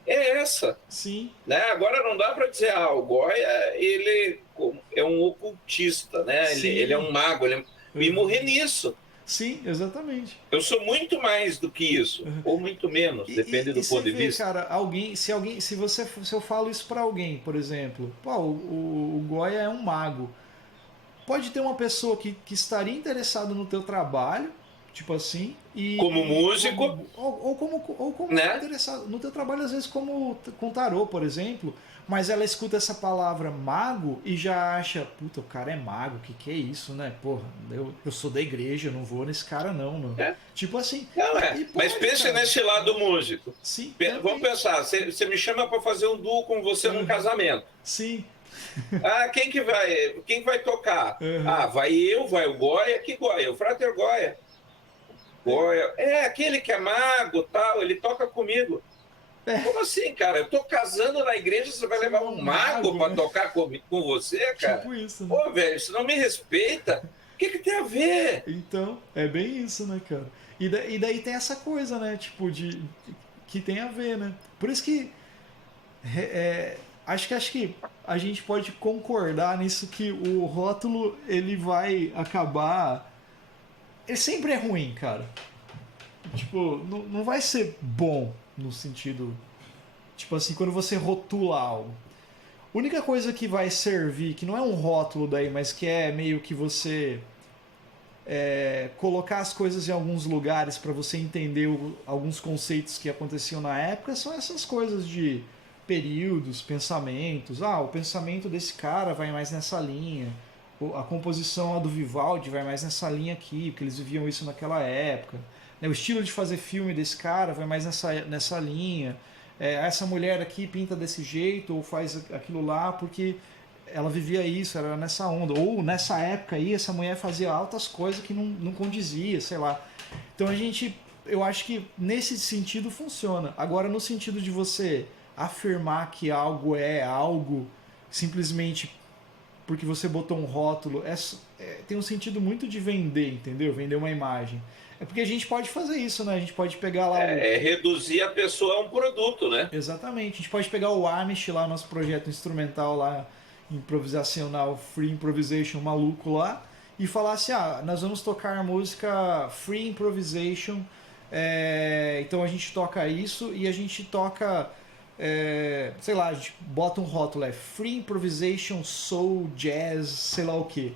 é essa. Sim. Né? Agora não dá para dizer, o Goya ele é um ocultista, né? Ele é um mago, e morrer nisso. Sim, exatamente. Eu sou muito mais do que isso, ou muito menos, depende do ponto de vista. Cara, se eu falo isso para alguém, por exemplo, pô, o Goya é um mago. Pode ter uma pessoa que estaria interessada no teu trabalho, tipo assim, Como músico, ou como né? interessado no teu trabalho, às vezes como com tarô, por exemplo, mas ela escuta essa palavra mago e já acha, puta, o cara é mago, que é isso, né? Porra, eu sou da igreja, eu não vou nesse cara não. É. Tipo assim. Não é. Mas pense nesse lado músico. Sim. Vamos pensar, você me chama para fazer um duo com você num casamento. Sim. Quem vai tocar? Vai eu, vai o Goya, que Goya? O Frater Goya. Goya. É aquele que é mago, tal, ele toca comigo. Como assim, cara? Eu tô casando na igreja, você vai levar um mago para tocar com você, cara? Tipo isso, né? Pô, velho, você não me respeita. O que tem a ver? Então, é bem isso, né, cara? E daí tem essa coisa, né? Tipo, que tem a ver, né? Por isso que acho que a gente pode concordar nisso que o rótulo ele vai acabar. Ele sempre é ruim, cara. Tipo, não vai ser bom no sentido. Tipo assim, quando você rotula algo. A única coisa que vai servir, que não é um rótulo daí, mas que é meio que você colocar as coisas em alguns lugares para você entender alguns conceitos que aconteciam na época, são essas coisas de períodos, pensamentos. O pensamento desse cara vai mais nessa linha. A composição lá do Vivaldi vai mais nessa linha aqui, porque eles viviam isso naquela época. O estilo de fazer filme desse cara vai mais nessa linha. Essa mulher aqui pinta desse jeito ou faz aquilo lá porque ela vivia isso, era nessa onda. Ou nessa época aí, essa mulher fazia altas coisas que não condizia, sei lá. Então eu acho que nesse sentido funciona. Agora, no sentido de você afirmar que algo é algo simplesmente porque você botou um rótulo, tem um sentido muito de vender, entendeu? Vender uma imagem. É porque a gente pode fazer isso, né? A gente pode pegar lá reduzir a pessoa a um produto, né? Exatamente. A gente pode pegar o Amish lá, nosso projeto instrumental lá, improvisacional, Free Improvisation maluco lá, e falar assim, nós vamos tocar a música Free Improvisation, então a gente toca isso e a gente toca, sei lá, a gente bota um rótulo, Free Improvisation, Soul, Jazz, sei lá o que.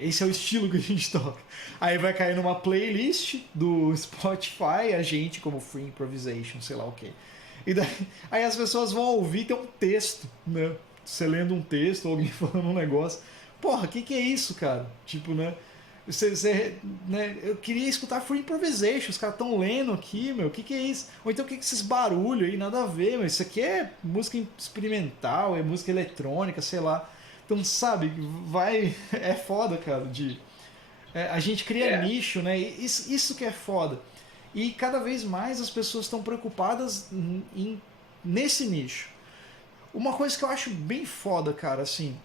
Esse é o estilo que a gente toca. Aí vai cair numa playlist do Spotify, a gente como Free Improvisation, sei lá o que. E daí, aí as pessoas vão ouvir, tem um texto, né? Você lendo um texto, alguém falando um negócio. Porra, que é isso, cara? Tipo, né? Né? Eu queria escutar Free Improvisation, os caras estão lendo aqui, meu, que é isso? Ou então o que é esses barulhos aí? Nada a ver, mas isso aqui é música experimental, é música eletrônica, sei lá. Então, sabe, é foda, cara, a gente cria nicho, né? Isso que é foda. E cada vez mais as pessoas estão preocupadas nesse nicho. Uma coisa que eu acho bem foda, cara, assim,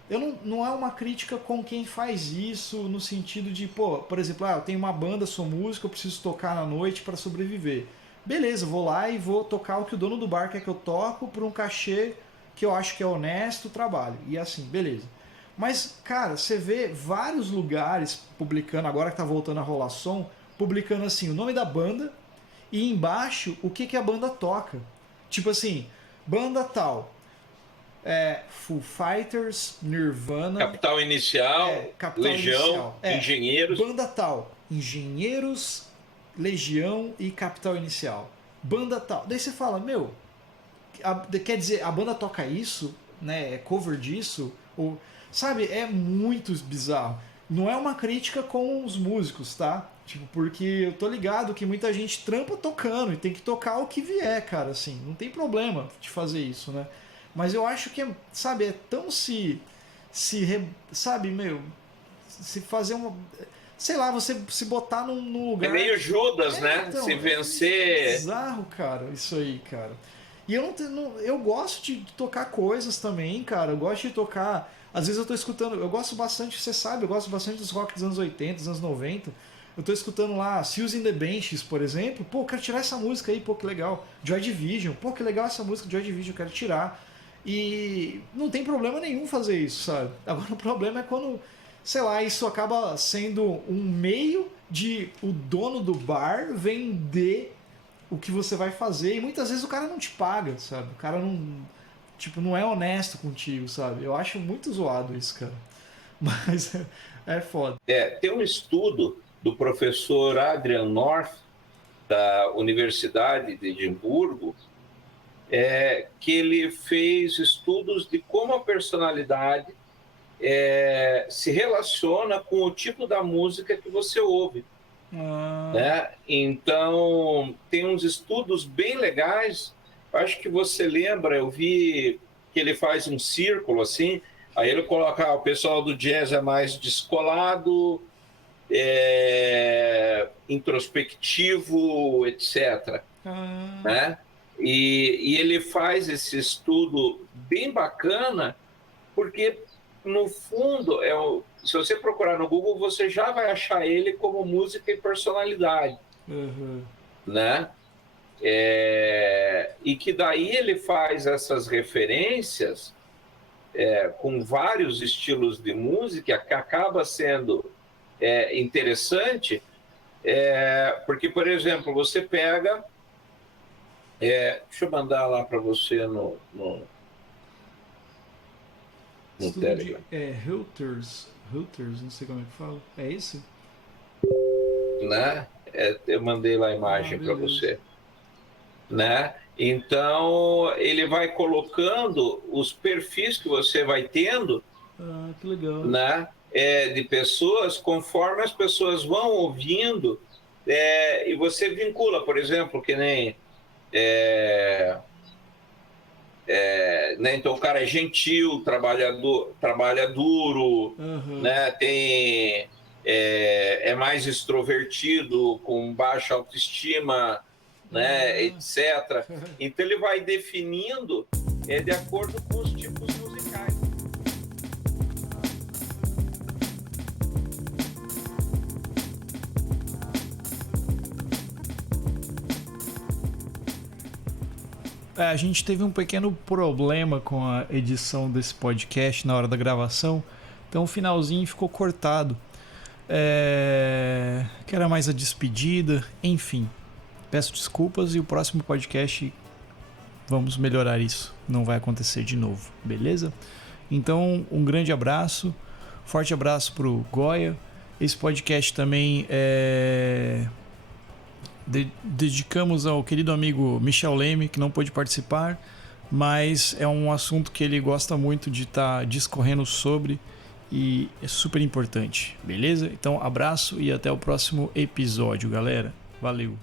não é uma crítica com quem faz isso no sentido de, pô, por exemplo, eu tenho uma banda, sou músico, eu preciso tocar na noite para sobreviver. Beleza, vou lá e vou tocar o que o dono do bar quer que eu toco por um cachê que eu acho que é honesto, trabalho. E assim, beleza. Mas, cara, você vê vários lugares publicando, agora que tá voltando a rolar som, publicando assim, o nome da banda e embaixo o que a banda toca. Tipo assim, banda tal, Foo Fighters, Nirvana, Capital Inicial, Capital Legião, Inicial. Engenheiros. Banda tal, Engenheiros, Legião e Capital Inicial. Banda tal. Daí você fala, meu, quer dizer, a banda toca isso, né? É cover disso? Ou, sabe, é muito bizarro. Não é uma crítica com os músicos, tá? Tipo, porque eu tô ligado que muita gente trampa tocando e tem que tocar o que vier, cara, assim. Não tem problema de fazer isso, né? Mas eu acho que, sabe, é tão sabe, meu, se fazer uma... Sei lá, você se botar num lugar... É meio Judas, né? Então, se vencer... É bizarro, cara, isso aí, cara. E eu gosto de tocar coisas também, cara. Eu gosto de tocar... Às vezes eu tô escutando... Eu gosto bastante, você sabe, eu gosto bastante dos rock dos anos 80, dos anos 90. Eu tô escutando lá Seals in the Benches, por exemplo. Pô, eu quero tirar essa música aí, pô, que legal. Joy Division. Pô, que legal essa música Joy Division, eu quero tirar. E não tem problema nenhum fazer isso, sabe? Agora o problema é quando, sei lá, isso acaba sendo um meio de o dono do bar vender o que você vai fazer. E muitas vezes o cara não te paga, sabe? O cara não é honesto contigo, sabe? Eu acho muito zoado isso, cara. Mas é foda. Tem um estudo do professor Adrian North, da Universidade de Edimburgo, que ele fez estudos de como a personalidade se relaciona com o tipo da música que você ouve. Né? Então, tem uns estudos bem legais. Acho que você lembra, eu vi que ele faz um círculo assim, aí ele coloca, o pessoal do jazz é mais descolado, introspectivo, etc. Né? E ele faz esse estudo bem bacana, porque, no fundo, se você procurar no Google, você já vai achar ele como música e personalidade. Né? E que daí ele faz essas referências com vários estilos de música, que acaba sendo interessante, porque, por exemplo, você pega... deixa eu mandar lá para você no Telegram. Reuters, não sei como é que fala. É isso? Né? Eu mandei lá a imagem para você. Né? Então, ele vai colocando os perfis que você vai tendo, que legal. Né? De pessoas, conforme as pessoas vão ouvindo, e você vincula, por exemplo, que nem... né? Então o cara é gentil, trabalha duro, né? É mais extrovertido, com baixa autoestima, né? Etc. Então ele vai definindo de acordo com os tipos musicais. A gente teve um pequeno problema com a edição desse podcast na hora da gravação, então o finalzinho ficou cortado. Que era mais a despedida, enfim. Peço desculpas e o próximo podcast vamos melhorar isso. Não vai acontecer de novo, beleza? Então, um grande abraço, forte abraço pro Goya. Esse podcast também dedicamos ao querido amigo Michel Leme, que não pôde participar, mas é um assunto que ele gosta muito de estar discorrendo sobre e é super importante, beleza? Então, abraço e até o próximo episódio, galera. Valeu!